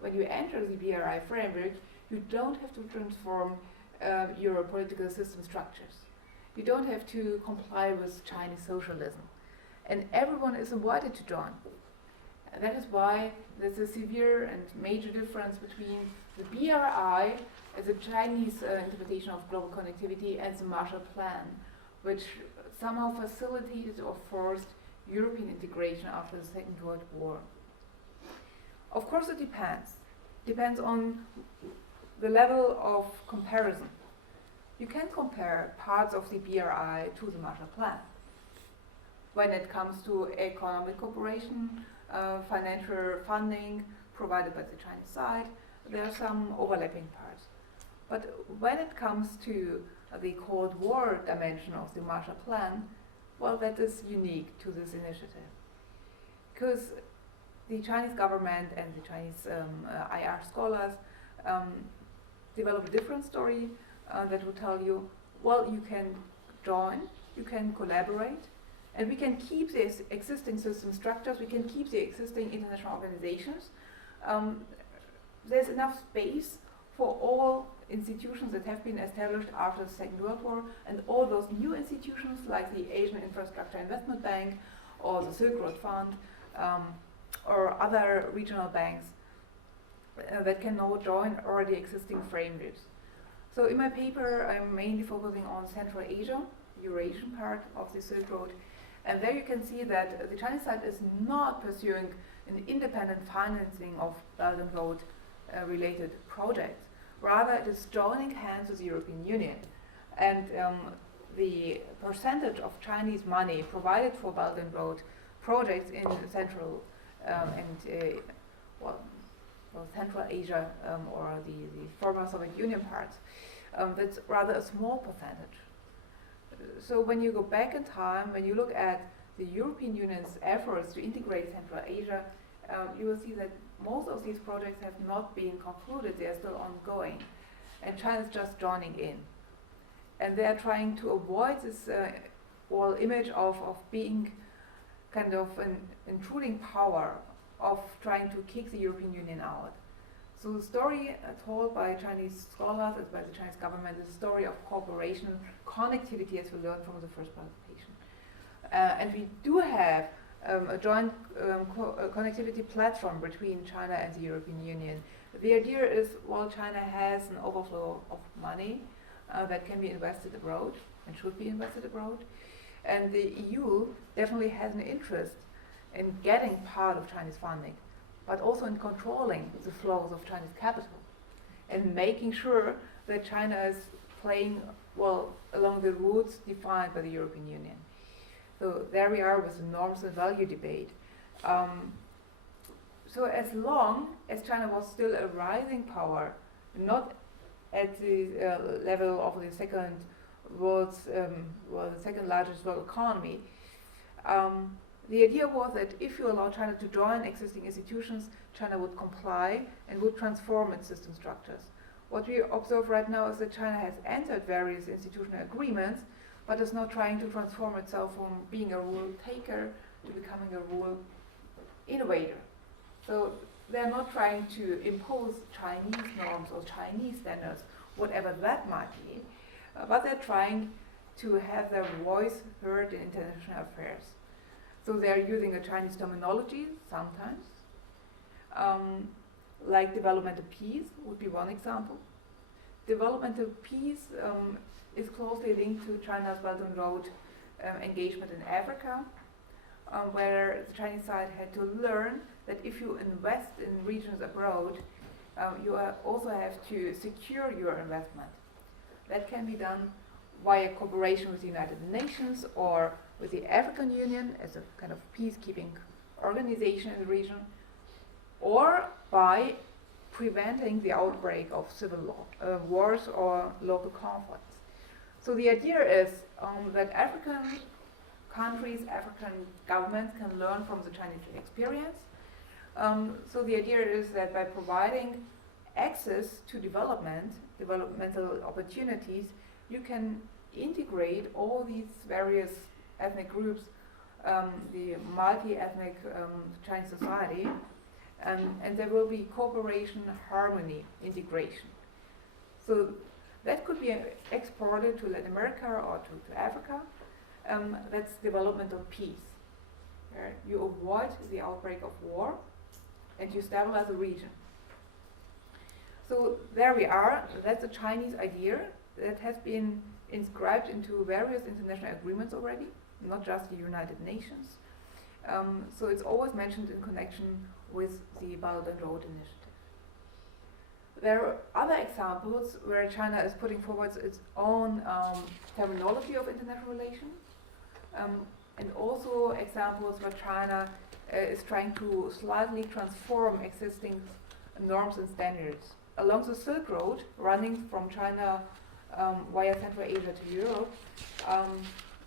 when you enter the BRI framework, you don't have to transform your political system structures. You don't have to comply with Chinese socialism. And everyone is invited to join. And that is why there's a severe and major difference between the BRI as a Chinese interpretation of global connectivity and the Marshall Plan, which somehow facilitated or forced European integration after the Second World War. Of course it depends on the level of comparison. You can compare parts of the BRI to the Marshall Plan. When it comes to economic cooperation, financial funding provided by the Chinese side, there are some overlapping parts. But when it comes to the Cold War dimension of the Marshall Plan, well, that is unique to this initiative. Because the Chinese government and the Chinese IR scholars develop a different story that will tell you, well, you can join, you can collaborate, and we can keep the existing system structures, we can keep the existing international organizations. There's enough space for all institutions that have been established after the Second World War, and all those new institutions like the Asian Infrastructure Investment Bank or the Silk Road Fund or other regional banks that can now join already existing frameworks. So in my paper I'm mainly focusing on Central Asia, Eurasian part of the Silk Road, and there you can see that the Chinese side is not pursuing an independent financing of Belt and Road related projects. Rather, it is joining hands with the European Union. And the percentage of Chinese money provided for Belt and Road projects in Central and so Central Asia or the former Soviet Union parts, that's rather a small percentage. So when you go back in time, when you look at the European Union's efforts to integrate Central Asia, you will see that most of these projects have not been concluded, they are still ongoing. And China is just joining in. And they are trying to avoid this image of being kind of an intruding power, of trying to kick the European Union out. So the story told by Chinese scholars and by the Chinese government is a story of cooperation, connectivity, as we learned from the first presentation. And we do have a joint connectivity platform between China and the European Union. The idea is, while China has an overflow of money that can be invested abroad and should be invested abroad, and the EU definitely has an interest in getting part of Chinese funding, but also in controlling the flows of Chinese capital and making sure that China is playing well along the routes defined by the European Union. So there we are with the norms and value debate. So as long as China was still a rising power, not at the level of the second largest world economy, the idea was that if you allow China to join existing institutions, China would comply and would transform its system structures. What we observe right now is that China has entered various institutional agreements, but is not trying to transform itself from being a rule taker to becoming a rule innovator. So they're not trying to impose Chinese norms or Chinese standards, whatever that might be, but they're trying to have their voice heard in international affairs. So they're using a Chinese terminology sometimes, like developmental peace would be one example. Developmental peace is closely linked to China's Belt and Road engagement in Africa, where the Chinese side had to learn that if you invest in regions abroad, you also have to secure your investment. That can be done via cooperation with the United Nations or with the African Union as a kind of peacekeeping organization in the region, or by preventing the outbreak of civil wars or local conflicts. So the idea is that African countries, African governments can learn from the Chinese experience. So the idea is that by providing access to developmental opportunities, you can integrate all these various ethnic groups, the multi-ethnic Chinese society, and there will be cooperation, harmony, integration. So that could be exported to Latin America or to Africa. That's development of peace. You avoid the outbreak of war and you stabilize the region. So there we are. That's a Chinese idea that has been inscribed into various international agreements already, not just the United Nations. So it's always mentioned in connection with the Belt and Road Initiative. There are other examples where China is putting forward its own terminology of international relations, and also examples where China is trying to slightly transform existing norms and standards. Along the Silk Road, running from China via Central Asia to Europe,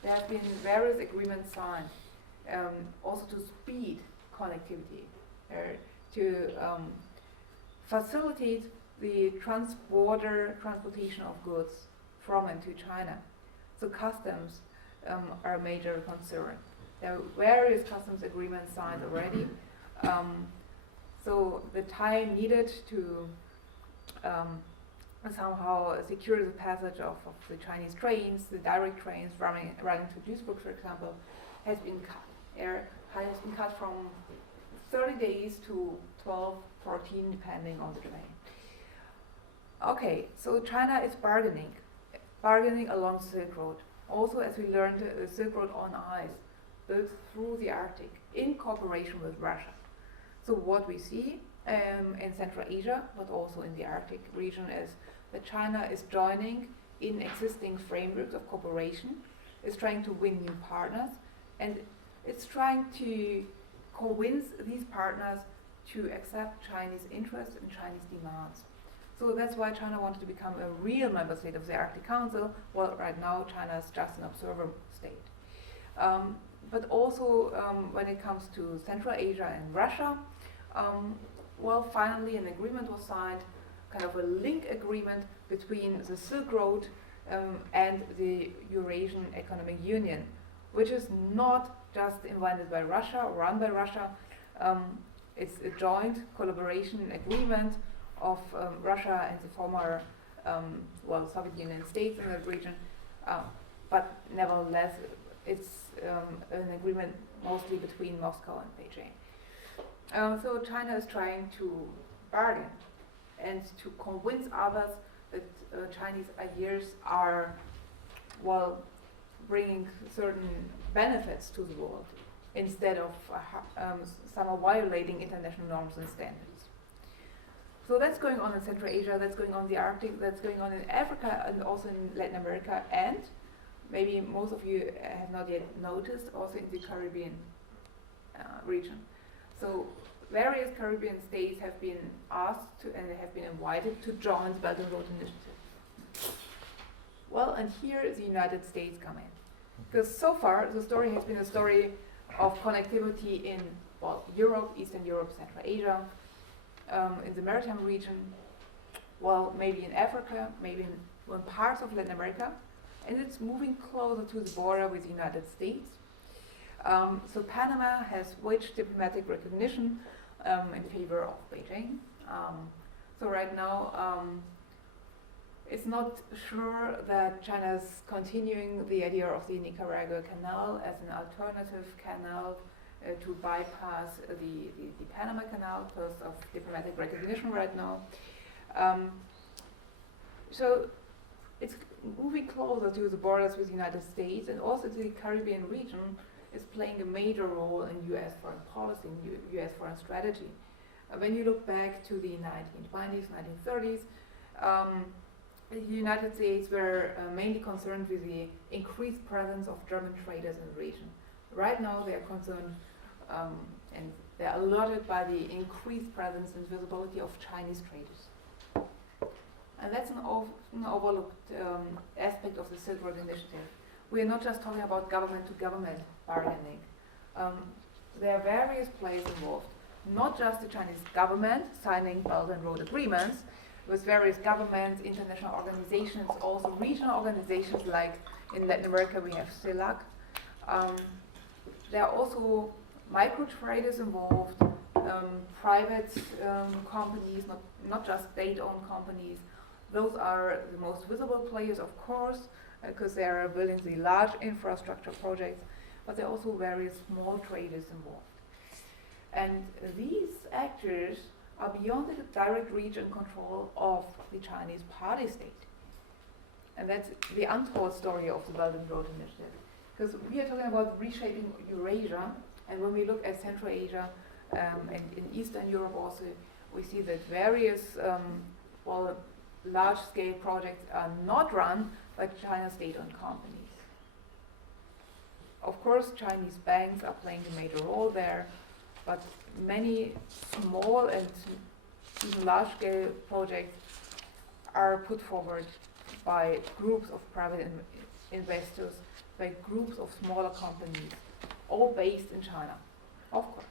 there have been various agreements signed, also to speed connectivity, to facilitate the transborder transportation of goods from and to China. So customs are a major concern. There are various customs agreements signed already. So the time needed to somehow secure the passage of the Chinese trains, the direct trains running to Duisburg, for example, has been cut. Has been cut from 30 days to 12, 14, depending on the train. Okay, so China is bargaining along the Silk Road. Also, as we learned, the Silk Road on ice, built through the Arctic in cooperation with Russia. So what we see in Central Asia, but also in the Arctic region, is that China is joining in existing frameworks of cooperation, is trying to win new partners, and it's trying to convince these partners to accept Chinese interests and Chinese demands. So that's why China wanted to become a real member state of the Arctic Council. Well, right now China is just an observer state. But also when it comes to Central Asia and Russia, well, finally an agreement was signed, kind of a link agreement between the Silk Road and the Eurasian Economic Union, which is not just invented by Russia or run by Russia. It's a joint collaboration agreement of Russia and the former well, Soviet Union states in that region, but nevertheless it's an agreement mostly between Moscow and Beijing. So China is trying to bargain and to convince others that Chinese ideas are, well, bringing certain benefits to the world instead of somehow violating international norms and standards. So that's going on in Central Asia, that's going on in the Arctic, that's going on in Africa and also in Latin America, and maybe most of you have not yet noticed, also in the Caribbean region. So various Caribbean states have been asked to, and have been invited to join the Belt and Road Initiative. Well, and here the United States come in. Because so far the story has been a story of connectivity in, well, Europe, Eastern Europe, Central Asia, in the maritime region, well, maybe in Africa, maybe in parts of Latin America, and it's moving closer to the border with the United States. So Panama has switched diplomatic recognition in favor of Beijing. So right now, it's not sure that China's continuing the idea of the Nicaragua Canal as an alternative canal to bypass the Panama Canal because of diplomatic recognition right now. So it's moving closer to the borders with the United States, and also the Caribbean region is playing a major role in U.S. foreign policy, U.S. foreign strategy. When you look back to the 1920s, 1930s, the United States were mainly concerned with the increased presence of German traders in the region. Right now they are concerned and they are alerted by the increased presence and visibility of Chinese traders. And that's an often overlooked aspect of the Silk Road Initiative. We are not just talking about government-to-government bargaining. There are various players involved, not just the Chinese government signing Belt and Road agreements with various governments, international organizations, also regional organizations like in Latin America we have CELAC. There are also micro-traders involved, private companies, not just state-owned companies. Those are the most visible players, of course, because they are building the large infrastructure projects, but there are also various small traders involved. And these actors are beyond the direct reach and control of the Chinese party state. And that's the untold story of the Belt and Road Initiative. Because we are talking about reshaping Eurasia, and when we look at Central Asia and in Eastern Europe also, we see that various well, large-scale projects are not run by China state-owned companies. Of course, Chinese banks are playing a major role there, but many small and even large-scale projects are put forward by groups of private investors, by groups of smaller companies, all based in China, of course.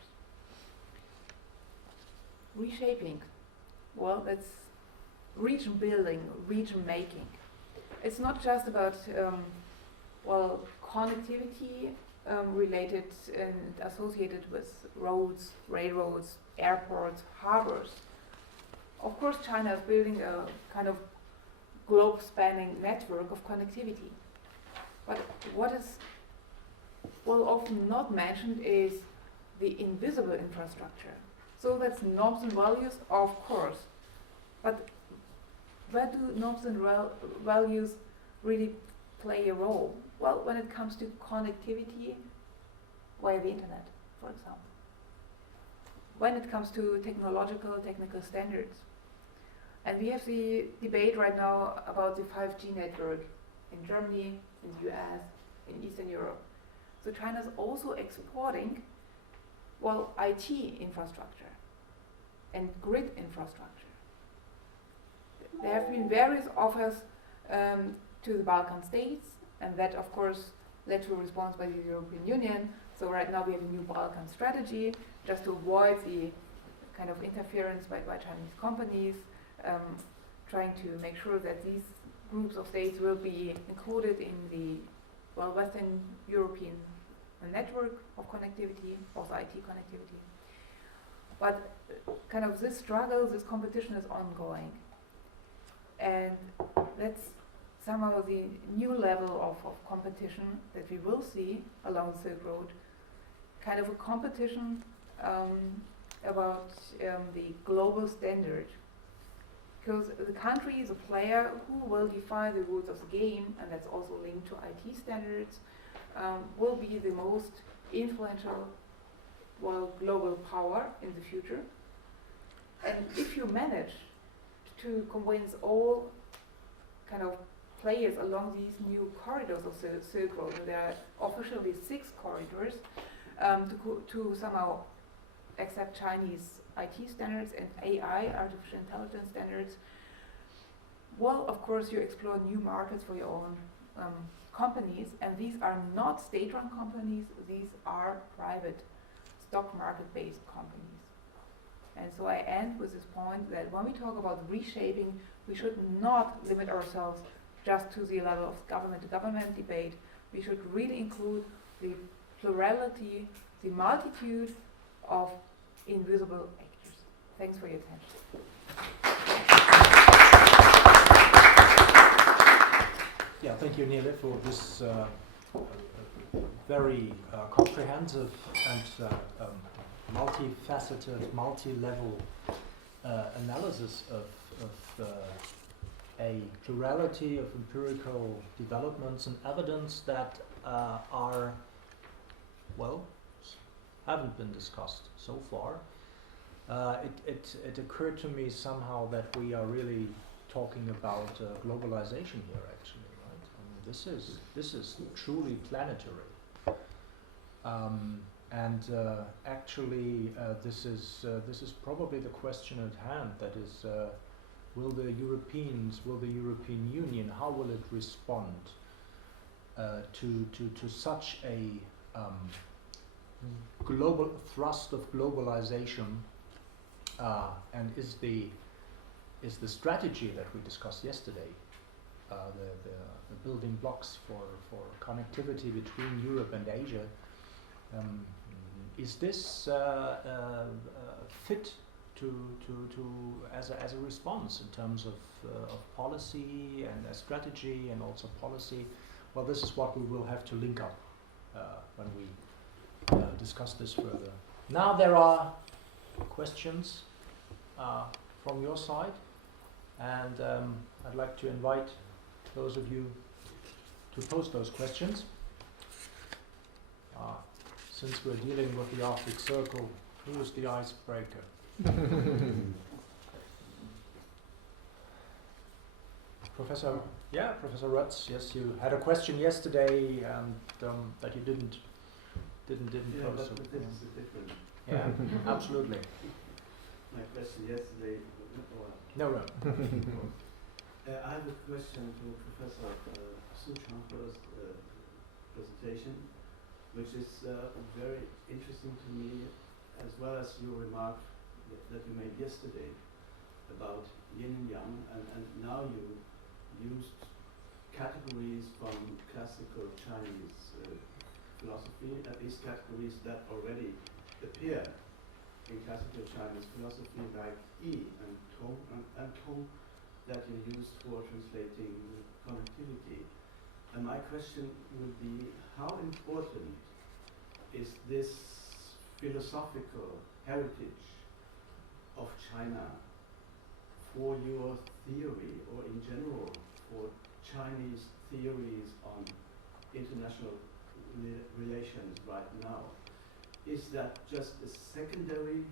Reshaping, well, that's region building, region making. It's not just about, well, connectivity related and associated with roads, railroads, airports, harbors. Of course, China is building a kind of globe-spanning network of connectivity. But what is, well, often not mentioned is the invisible infrastructure. So that's norms and values, of course. But where do norms and values really play a role? Well, when it comes to connectivity via the internet, for example. When it comes to technical standards. And we have the debate right now about the 5G network in Germany, in the US, in Eastern Europe. So China is also exporting, well, IT infrastructure. and grid infrastructure. There have been various offers to the Balkan states, and that of course led to a response by the European Union. So right now we have a new Balkan strategy just to avoid the kind of interference by Chinese companies, trying to make sure that these groups of states will be included in the Western European network of connectivity, also IT connectivity. But kind of this struggle, this competition is ongoing. And that's somehow the new level of competition that we will see along the Silk Road, kind of a competition about the global standard. Because the country is a player who will define the rules of the game, and that's also linked to IT standards, will be the most influential global power in the future. And if you manage to convince all kind of players along these new corridors of the Silk Road, and there are officially 6 corridors, to somehow accept Chinese IT standards and AI, artificial intelligence standards, well, of course, you explore new markets for your own companies, and these are not state-run companies, these are private stock market-based companies. And so I end with this point that when we talk about reshaping, we should not limit ourselves just to the level of government-to-government debate. We should really include the plurality, the multitude of invisible actors. Thanks for your attention. Yeah, thank you, Nele, for this very comprehensive and multifaceted, multi-level analysis of a plurality of empirical developments and evidence that are, well, haven't been discussed so far. It occurred to me somehow that we are really talking about globalization here, actually, right? I mean, this is truly planetary, and actually, this is probably the question at hand. That is, will the European Union, how will it respond to such a global thrust of globalization, and is the strategy that we discussed yesterday, the building blocks for connectivity between Europe and Asia, is this fit to as a response in terms of policy and a strategy and also policy? Well, this is what we will have to link up when we discuss this further. Now there are questions from your side, and I'd like to invite those of you to post those questions. Since we're dealing with the Arctic Circle, who is the icebreaker? Professor Rutz, yes, you had a question yesterday and that you didn't pose. But this is different. Yeah, absolutely. My question yesterday. No. I have a question to Professor Changhe's presentation, which is very interesting to me, as well as your remark that you made yesterday about yin and yang, and now you used categories from classical Chinese philosophy, at least categories that already appear in classical Chinese philosophy, like yi and tong that you used for translating connectivity. And my question would be, how important is this philosophical heritage of China for your theory, or in general for Chinese theories on international relations right now? Is that just a secondary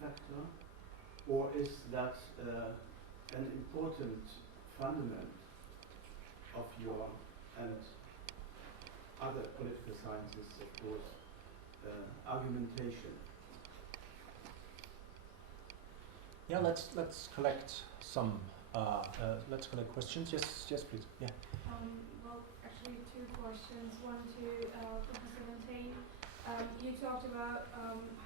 factor, or is that an important fundament of your and other political sciences, of course, argumentation? Yeah, let's collect some. Let's collect questions. Yes, please. Yeah. Well, actually, two questions. One to Professor Lanteigne. You talked about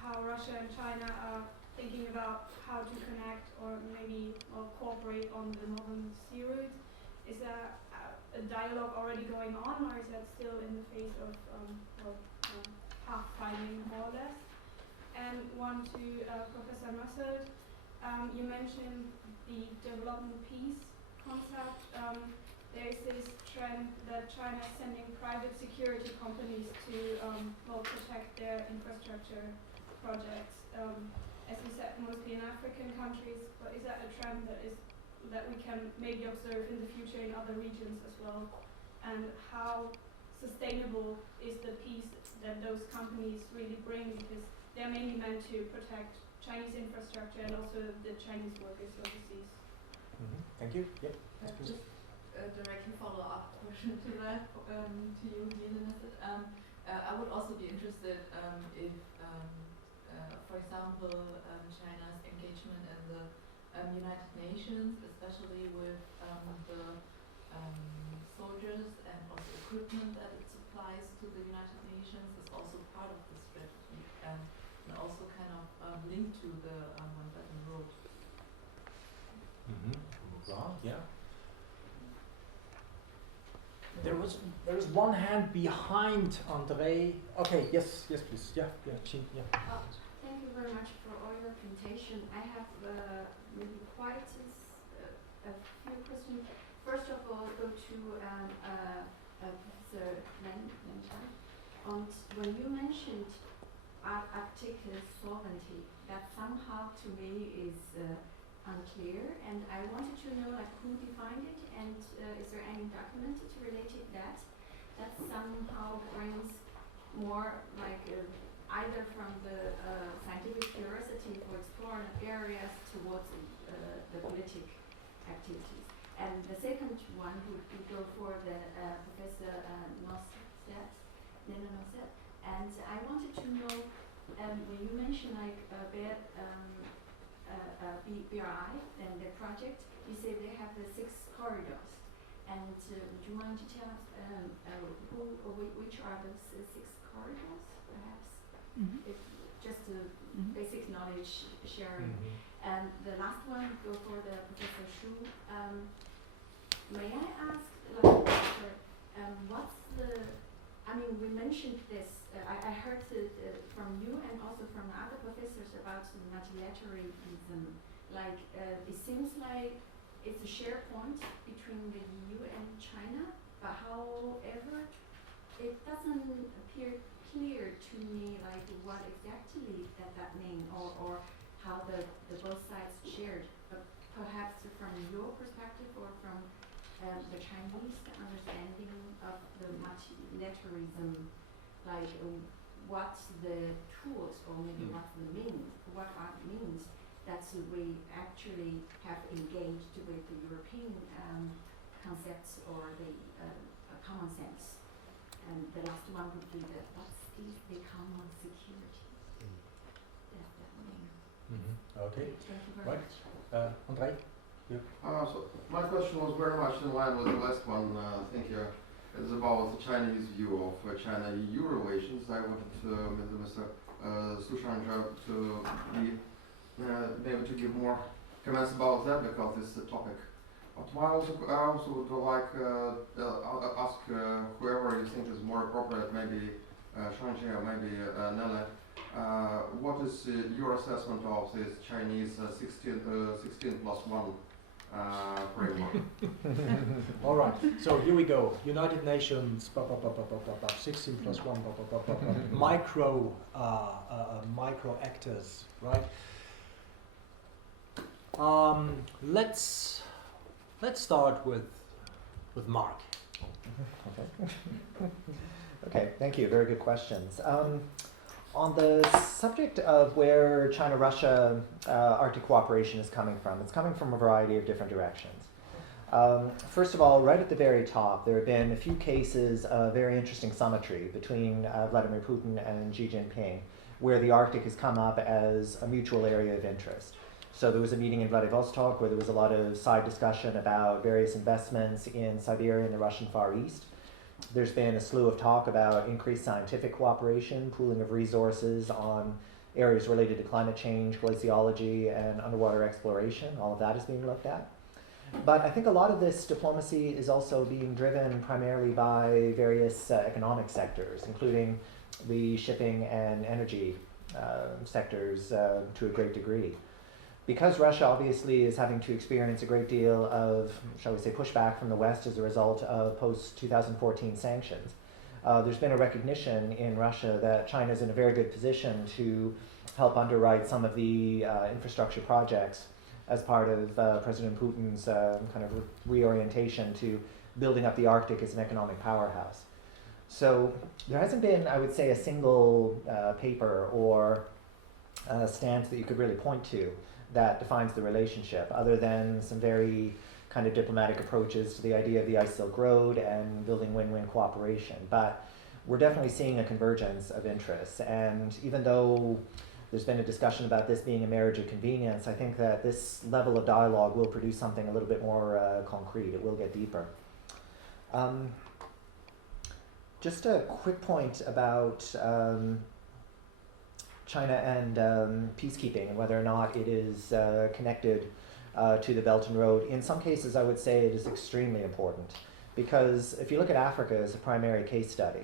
how Russia and China are thinking about how to connect or maybe cooperate on the northern sea route. Is there a dialogue already going on, or is that still in the phase of pathfinding, more or less? And one to Professor Noesselt. You mentioned the development peace concept. There is this trend that China is sending private security companies to protect their infrastructure projects. As you said, mostly in African countries, but is that a trend that we can maybe observe in the future in other regions as well? And how sustainable is the peace that those companies really bring, because they're mainly meant to protect Chinese infrastructure and also the Chinese workers overseas. Thank you. Yep. Just a directly follow-up question to that, to you, Nele. I would also be interested if, for example, China's engagement in the United Nations, especially with the soldiers and also equipment that it supplies to the United Nations, is also part of the strategy and also kind of linked to the One Belt and Road. Yeah. There was one hand behind Andre. Okay, yes, please. Yeah. Thank you very much for all your presentation. I have maybe quite a few questions. First of all, go to Professor Lanteigne. And when you mentioned Arctic sovereignty, that somehow to me is unclear, and I wanted to know who defined it, and is there any document related that somehow brings more either from the scientific curiosity for exploring areas towards the politic activities. And the second one would go for the Professor Noesselt, Nele Noesselt, and I wanted to know when you mentioned BRI and the project, you say they have the 6 corridors, and would you mind to tell us which are those 6 corridors, perhaps? If just a basic knowledge sharing. And the last one go for the Professor Shu. May I ask, what's the? I mean, we mentioned this. I heard from you and also from other professors about multilateralism. It seems like it's a share point between the EU and China, but however, it doesn't appear clear to me what exactly that means or how the both sides shared. But perhaps from your perspective or from the Chinese understanding of the multilateralism, what's the tools or maybe what are the means that we actually have engaged with the European concepts or the common sense. And the last one would be what's the common security that means. Okay. Thank you very much. Andre? So my question was very much in line with the last one. Thank you. It's about the Chinese view of China-EU relations. I wanted Mr. Changhe to be maybe to give more comments about that, because it's a topic. But I also would like ask whoever you think is more appropriate, maybe Changhe or maybe Nele, what is your assessment of this Chinese 16+1 framework? All right, so here we go. United Nations, 16+1, micro actors, right? Let's start with Marc. Okay, thank you. Very good questions. On the subject of where China-Russia Arctic cooperation is coming from, it's coming from a variety of different directions. First of all, right at the very top, there have been a few cases of very interesting symmetry between Vladimir Putin and Xi Jinping, where the Arctic has come up as a mutual area of interest. So there was a meeting in Vladivostok where there was a lot of side discussion about various investments in Siberia and the Russian Far East. There's been a slew of talk about increased scientific cooperation, pooling of resources on areas related to climate change, glaciology, and underwater exploration. All of that is being looked at. But I think a lot of this diplomacy is also being driven primarily by various economic sectors, including the shipping and energy sectors to a great degree. Because Russia obviously is having to experience a great deal of, shall we say, pushback from the West as a result of post-2014 sanctions, there's been a recognition in Russia that China is in a very good position to help underwrite some of the infrastructure projects as part of President Putin's kind of reorientation to building up the Arctic as an economic powerhouse. So there hasn't been, I would say, a single paper or stance that you could really point to that defines the relationship, other than some very kind of diplomatic approaches to the idea of the Ice Silk Road and building win-win cooperation. But we're definitely seeing a convergence of interests, and even though there's been a discussion about this being a marriage of convenience, I think that this level of dialogue will produce something a little bit more concrete. It will get deeper. Just a quick point about China and peacekeeping and whether or not it is connected to the Belt and Road. In some cases, I would say it is extremely important, because if you look at Africa as a primary case study,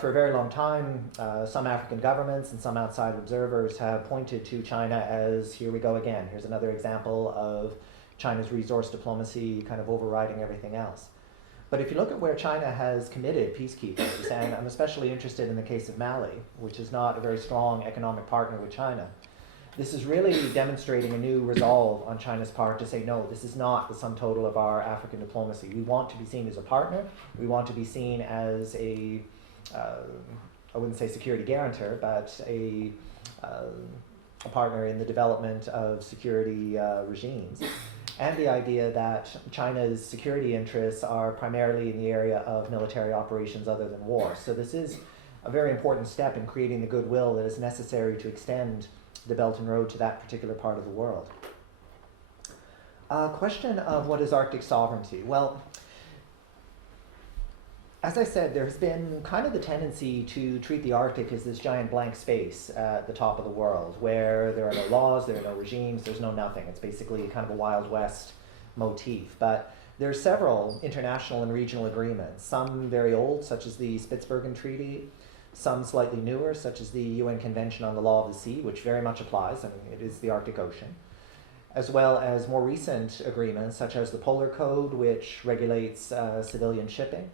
for a very long time, some African governments and some outside observers have pointed to China as, here we go again, here's another example of China's resource diplomacy kind of overriding everything else. But if you look at where China has committed peacekeepers, and I'm especially interested in the case of Mali, which is not a very strong economic partner with China, this is really demonstrating a new resolve on China's part to say, no, this is not the sum total of our African diplomacy. We want to be seen as a partner. We want to be seen as a, I wouldn't say security guarantor, but a partner in the development of security regimes. And the idea that China's security interests are primarily in the area of military operations other than war. So this is a very important step in creating the goodwill that is necessary to extend the Belt and Road to that particular part of the world. Question of what is Arctic sovereignty? Well, as I said, there's been kind of the tendency to treat the Arctic as this giant blank space at the top of the world, where there are no laws, there are no regimes, there's no nothing. It's basically kind of a Wild West motif. But there are several international and regional agreements, some very old, such as the Spitsbergen Treaty, some slightly newer, such as the UN Convention on the Law of the Sea, which very much applies. I mean, it is the Arctic Ocean, as well as more recent agreements, such as the Polar Code, which regulates civilian shipping,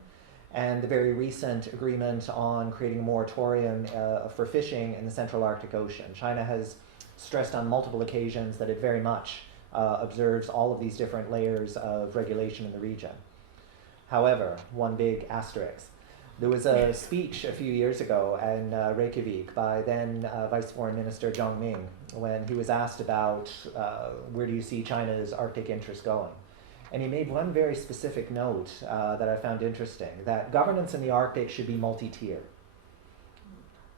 and the very recent agreement on creating a moratorium for fishing in the Central Arctic Ocean. China has stressed on multiple occasions that it very much observes all of these different layers of regulation in the region. However, one big asterisk. There was a speech a few years ago in Reykjavik by then Vice Foreign Minister Zhang Ming, when he was asked about where do you see China's Arctic interests going. And he made one very specific note that I found interesting, that governance in the Arctic should be multi-tier.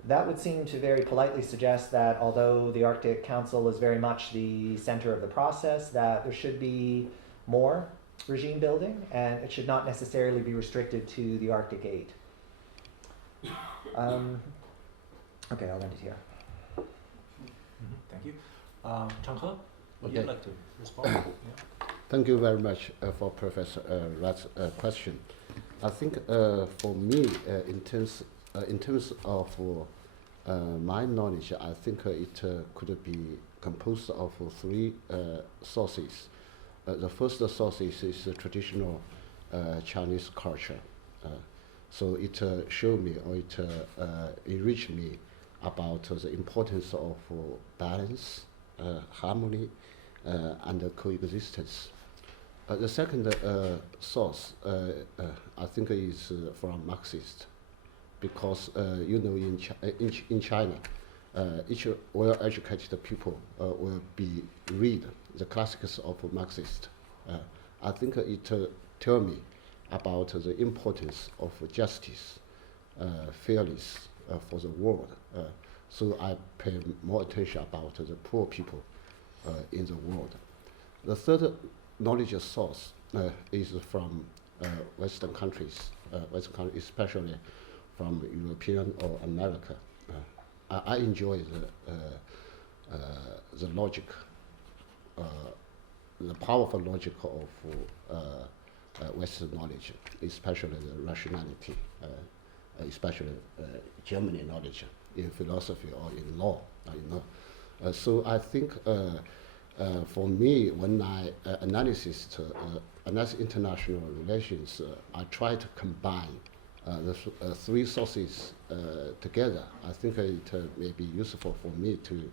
That would seem to very politely suggest that although the Arctic Council is very much the center of the process, that there should be more regime building, and it should not necessarily be restricted to the Arctic 8. Okay, I'll end it here. Thank you. Changhe, would you Okay. like to respond? Yeah. Thank you very much for Professor Rat's question. I think for me, in terms of my knowledge, I think it could be composed of three sources. The first source is traditional Chinese culture. So it showed me, or it enriched me about the importance of balance, harmony, and coexistence. The second source, I think, is from Marxist, because in China, each well-educated people will read the classics of Marxist. I think it tells me about the importance of justice, fairness for the world. So I pay more attention about the poor people. in the world. The third knowledge source is from Western countries, especially from European or America. I enjoy the logic, the powerful logic of Western knowledge, especially the rationality, especially German knowledge in philosophy or in law. So I think for me, when I analyze international relations, I try to combine the three sources together. I think it may be useful for me to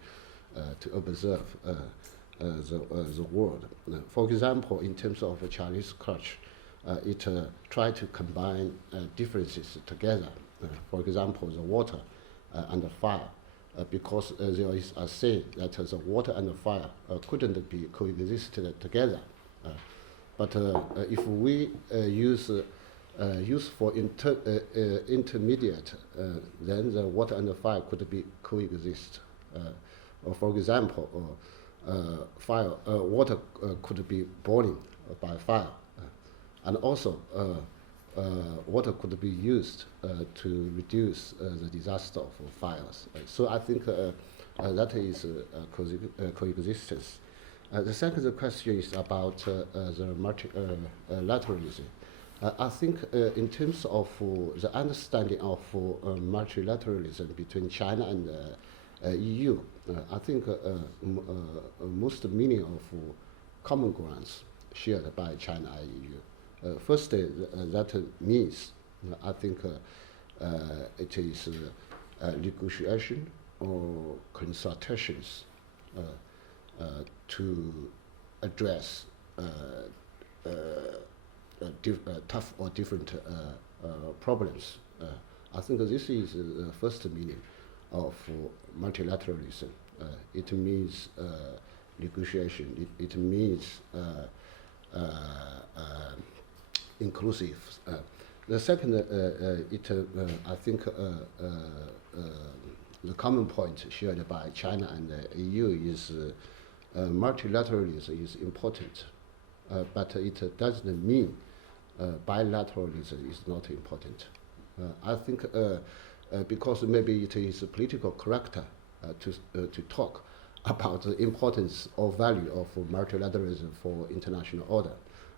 observe the world. For example, in terms of Chinese culture, it try to combine differences together. For example, the water and the fire, because there is a saying that the water and the fire couldn't be coexisted together. But if we use for intermediate, then the water and the fire could be coexist. Or for example, water could be boiling by fire, and also water could be used to reduce the disaster of fires. So I think that is coexistence. The second question is about the multilateralism. I think in terms of the understanding of multilateralism between China and EU, I think most meaning of common grounds shared by China and EU. Firstly, that means I think it is negotiation or consultations to address tough or different problems. I think this is the first meaning of multilateralism. It means negotiation. It means inclusive. The second, I think the common point shared by China and the EU is multilateralism is important, but it doesn't mean bilateralism is not important. I think because maybe it is political correct to talk about the importance or value of multilateralism for international order.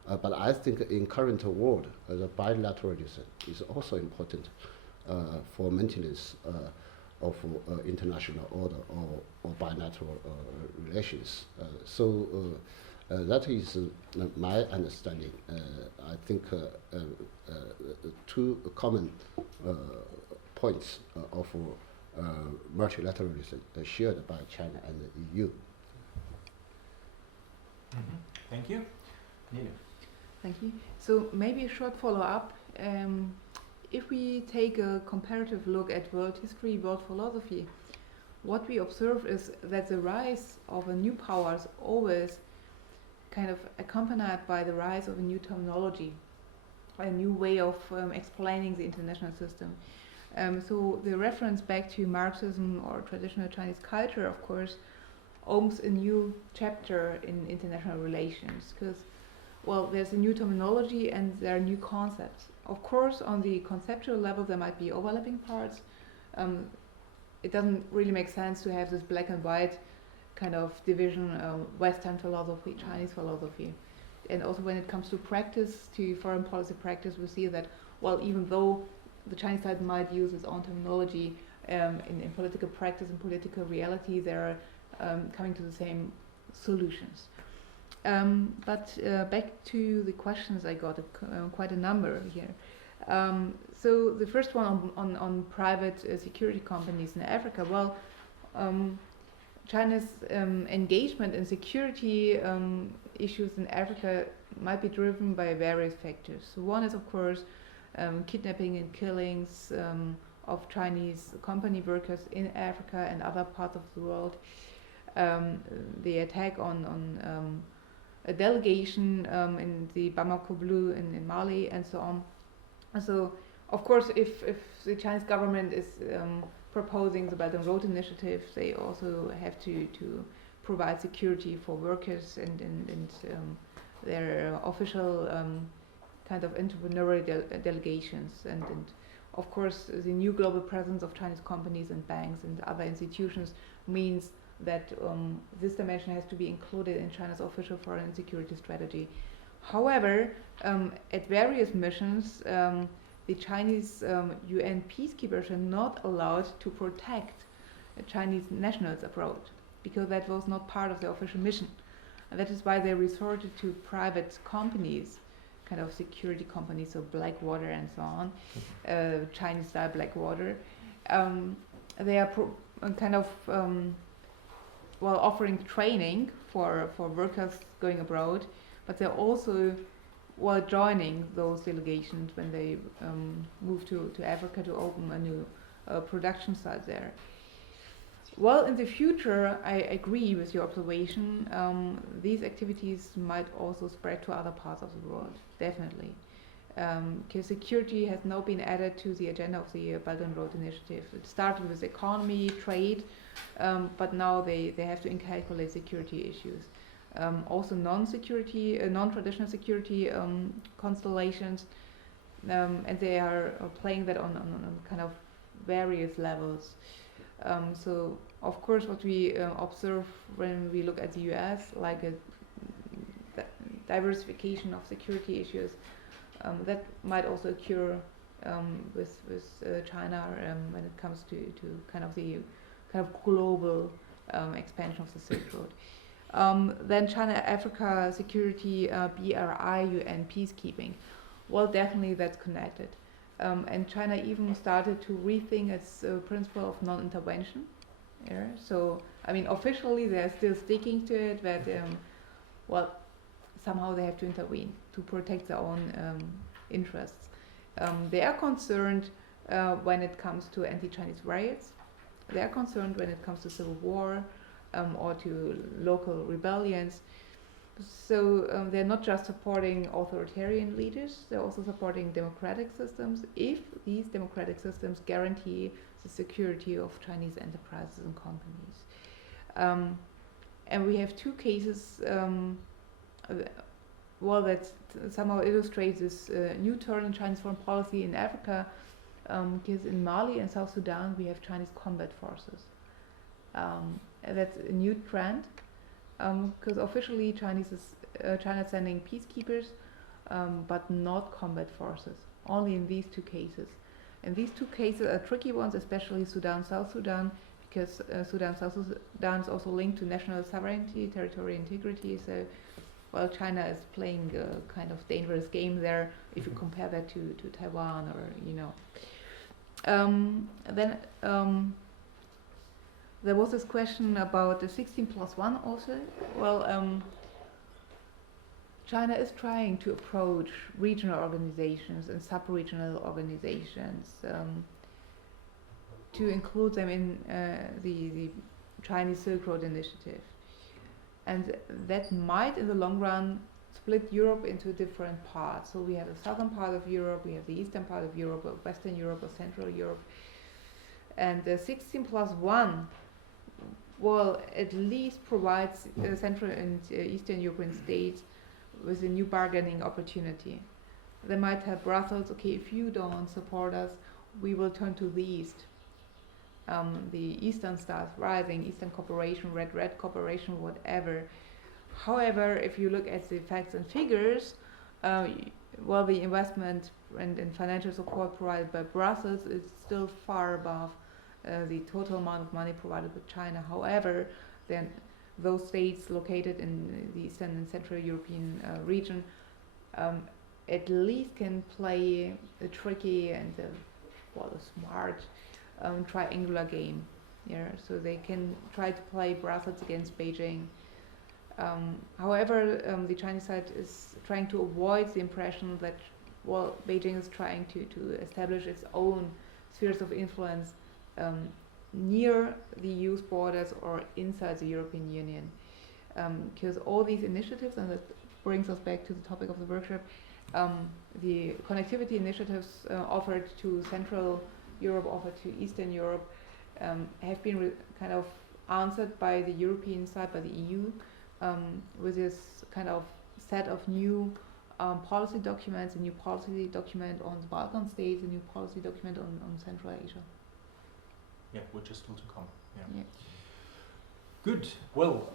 But I think in current world, the bilateralism is also important for maintenance of international order or bilateral relations. So that is my understanding. I think two common points of multilateralism shared by China and the EU. Mm-hmm. Thank you. Nele. Thank you. So maybe a short follow-up. If we take a comparative look at world history, world philosophy, what we observe is that the rise of a new power is always kind of accompanied by the rise of a new terminology, a new way of explaining the international system. So the reference back to Marxism or traditional Chinese culture, of course, opens a new chapter in international relations, because, well, there's a new terminology and there are new concepts. Of course, on the conceptual level, there might be overlapping parts. It doesn't really make sense to have this black and white kind of division, Western philosophy, Chinese philosophy. And also when it comes to practice, to foreign policy practice, we see that, well, even though the Chinese side might use its own terminology, in political practice and political reality, they're coming to the same solutions. But back to the questions, I got quite a number here. So the first one on private security companies in Africa. Well, China's engagement in security issues in Africa might be driven by various factors. So one is, of course, kidnapping and killings of Chinese company workers in Africa and other parts of the world. The attack on a delegation in the Bamako Blue in Mali and so on. So, of course, if the Chinese government is proposing the Belt and Road Initiative, they also have to provide security for workers and their official kind of entrepreneurial delegations. And of course, the new global presence of Chinese companies and banks and other institutions means that this dimension has to be included in China's official foreign and security strategy. However, at various missions, the Chinese UN peacekeepers are not allowed to protect Chinese nationals abroad, because that was not part of the official mission. And that is why they resorted to private companies, kind of security companies, so Blackwater and so on, Chinese-style Blackwater. They are offering training for workers going abroad, but they're also joining those delegations when they move to Africa to open a new production site there. Well, in the future, I agree with your observation. These activities might also spread to other parts of the world, definitely. Because security has now been added to the agenda of the Belt and Road Initiative. It started with economy, trade, but now they have to incalculate security issues. Also non-traditional security constellations, and they are playing that on kind of various levels. So, of course, what we observe when we look at the US, like a diversification of security issues, that might also occur with China when it comes to kind of the global expansion of the Silk Road. Then China-Africa security, BRI, UN peacekeeping. Well, definitely that's connected. And China even started to rethink its principle of non-intervention. Yeah? So, I mean, officially they're still sticking to it, but somehow they have to intervene to protect their own interests. They are concerned when it comes to anti-Chinese riots. They are concerned when it comes to civil war or to local rebellions. So they're not just supporting authoritarian leaders, they're also supporting democratic systems if these democratic systems guarantee the security of Chinese enterprises and companies. And we have two cases that somehow illustrates this new turn in Chinese foreign policy in Africa, because in Mali and South Sudan we have Chinese combat forces. And that's a new trend. Because officially China is sending peacekeepers, but not combat forces, only in these two cases. And these two cases are tricky ones, especially Sudan, South Sudan, because Sudan, South Sudan is also linked to national sovereignty, territorial integrity. So, well, China is playing a kind of dangerous game there if you compare that to Taiwan or, there was this question about the 16+1 also. Well, China is trying to approach regional organizations and sub-regional organizations to include them in the Chinese Silk Road Initiative. And that might, in the long run, split Europe into different parts. So we have the southern part of Europe, we have the eastern part of Europe, or Western Europe, or Central Europe. And the 16+1 at least provides Central and Eastern European states with a new bargaining opportunity. They might have Brussels, okay, if you don't support us, we will turn to the east. The Eastern starts rising, Eastern cooperation, red cooperation, whatever. However, if you look at the facts and figures, the investment and financial support provided by Brussels is still far above the total amount of money provided by China. However, then those states located in the Eastern and Central European region at least can play a tricky and a smart triangular game. Yeah, so they can try to play Brussels against Beijing. However, the Chinese side is trying to avoid the impression that Beijing is trying to establish its own spheres of influence near the EU's borders or inside the European Union. Because all these initiatives, and that brings us back to the topic of the workshop, the connectivity initiatives offered to Central Europe, offered to Eastern Europe, have been kind of answered by the European side, by the EU, with this kind of set of new policy documents, a new policy document on the Balkan states, a new policy document on Central Asia. Yeah, which is still to come. Yeah. Yeah. Good. Well,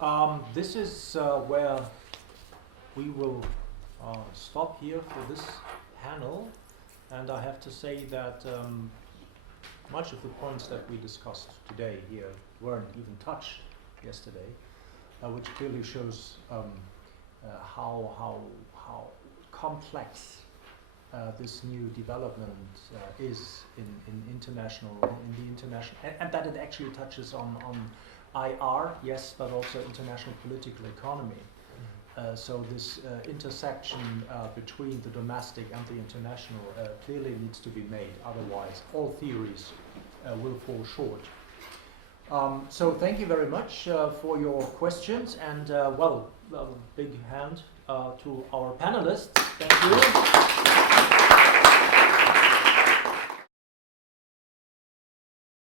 this is where we will stop here for this panel, and I have to say that much of the points that we discussed today here weren't even touched yesterday, which clearly shows how complex this new development is in the international, and that it actually touches on IR, yes, but also international political economy. So this intersection between the domestic and the international clearly needs to be made, otherwise all theories will fall short. So thank you very much for your questions, and well, a big hand to our panelists. Thank you.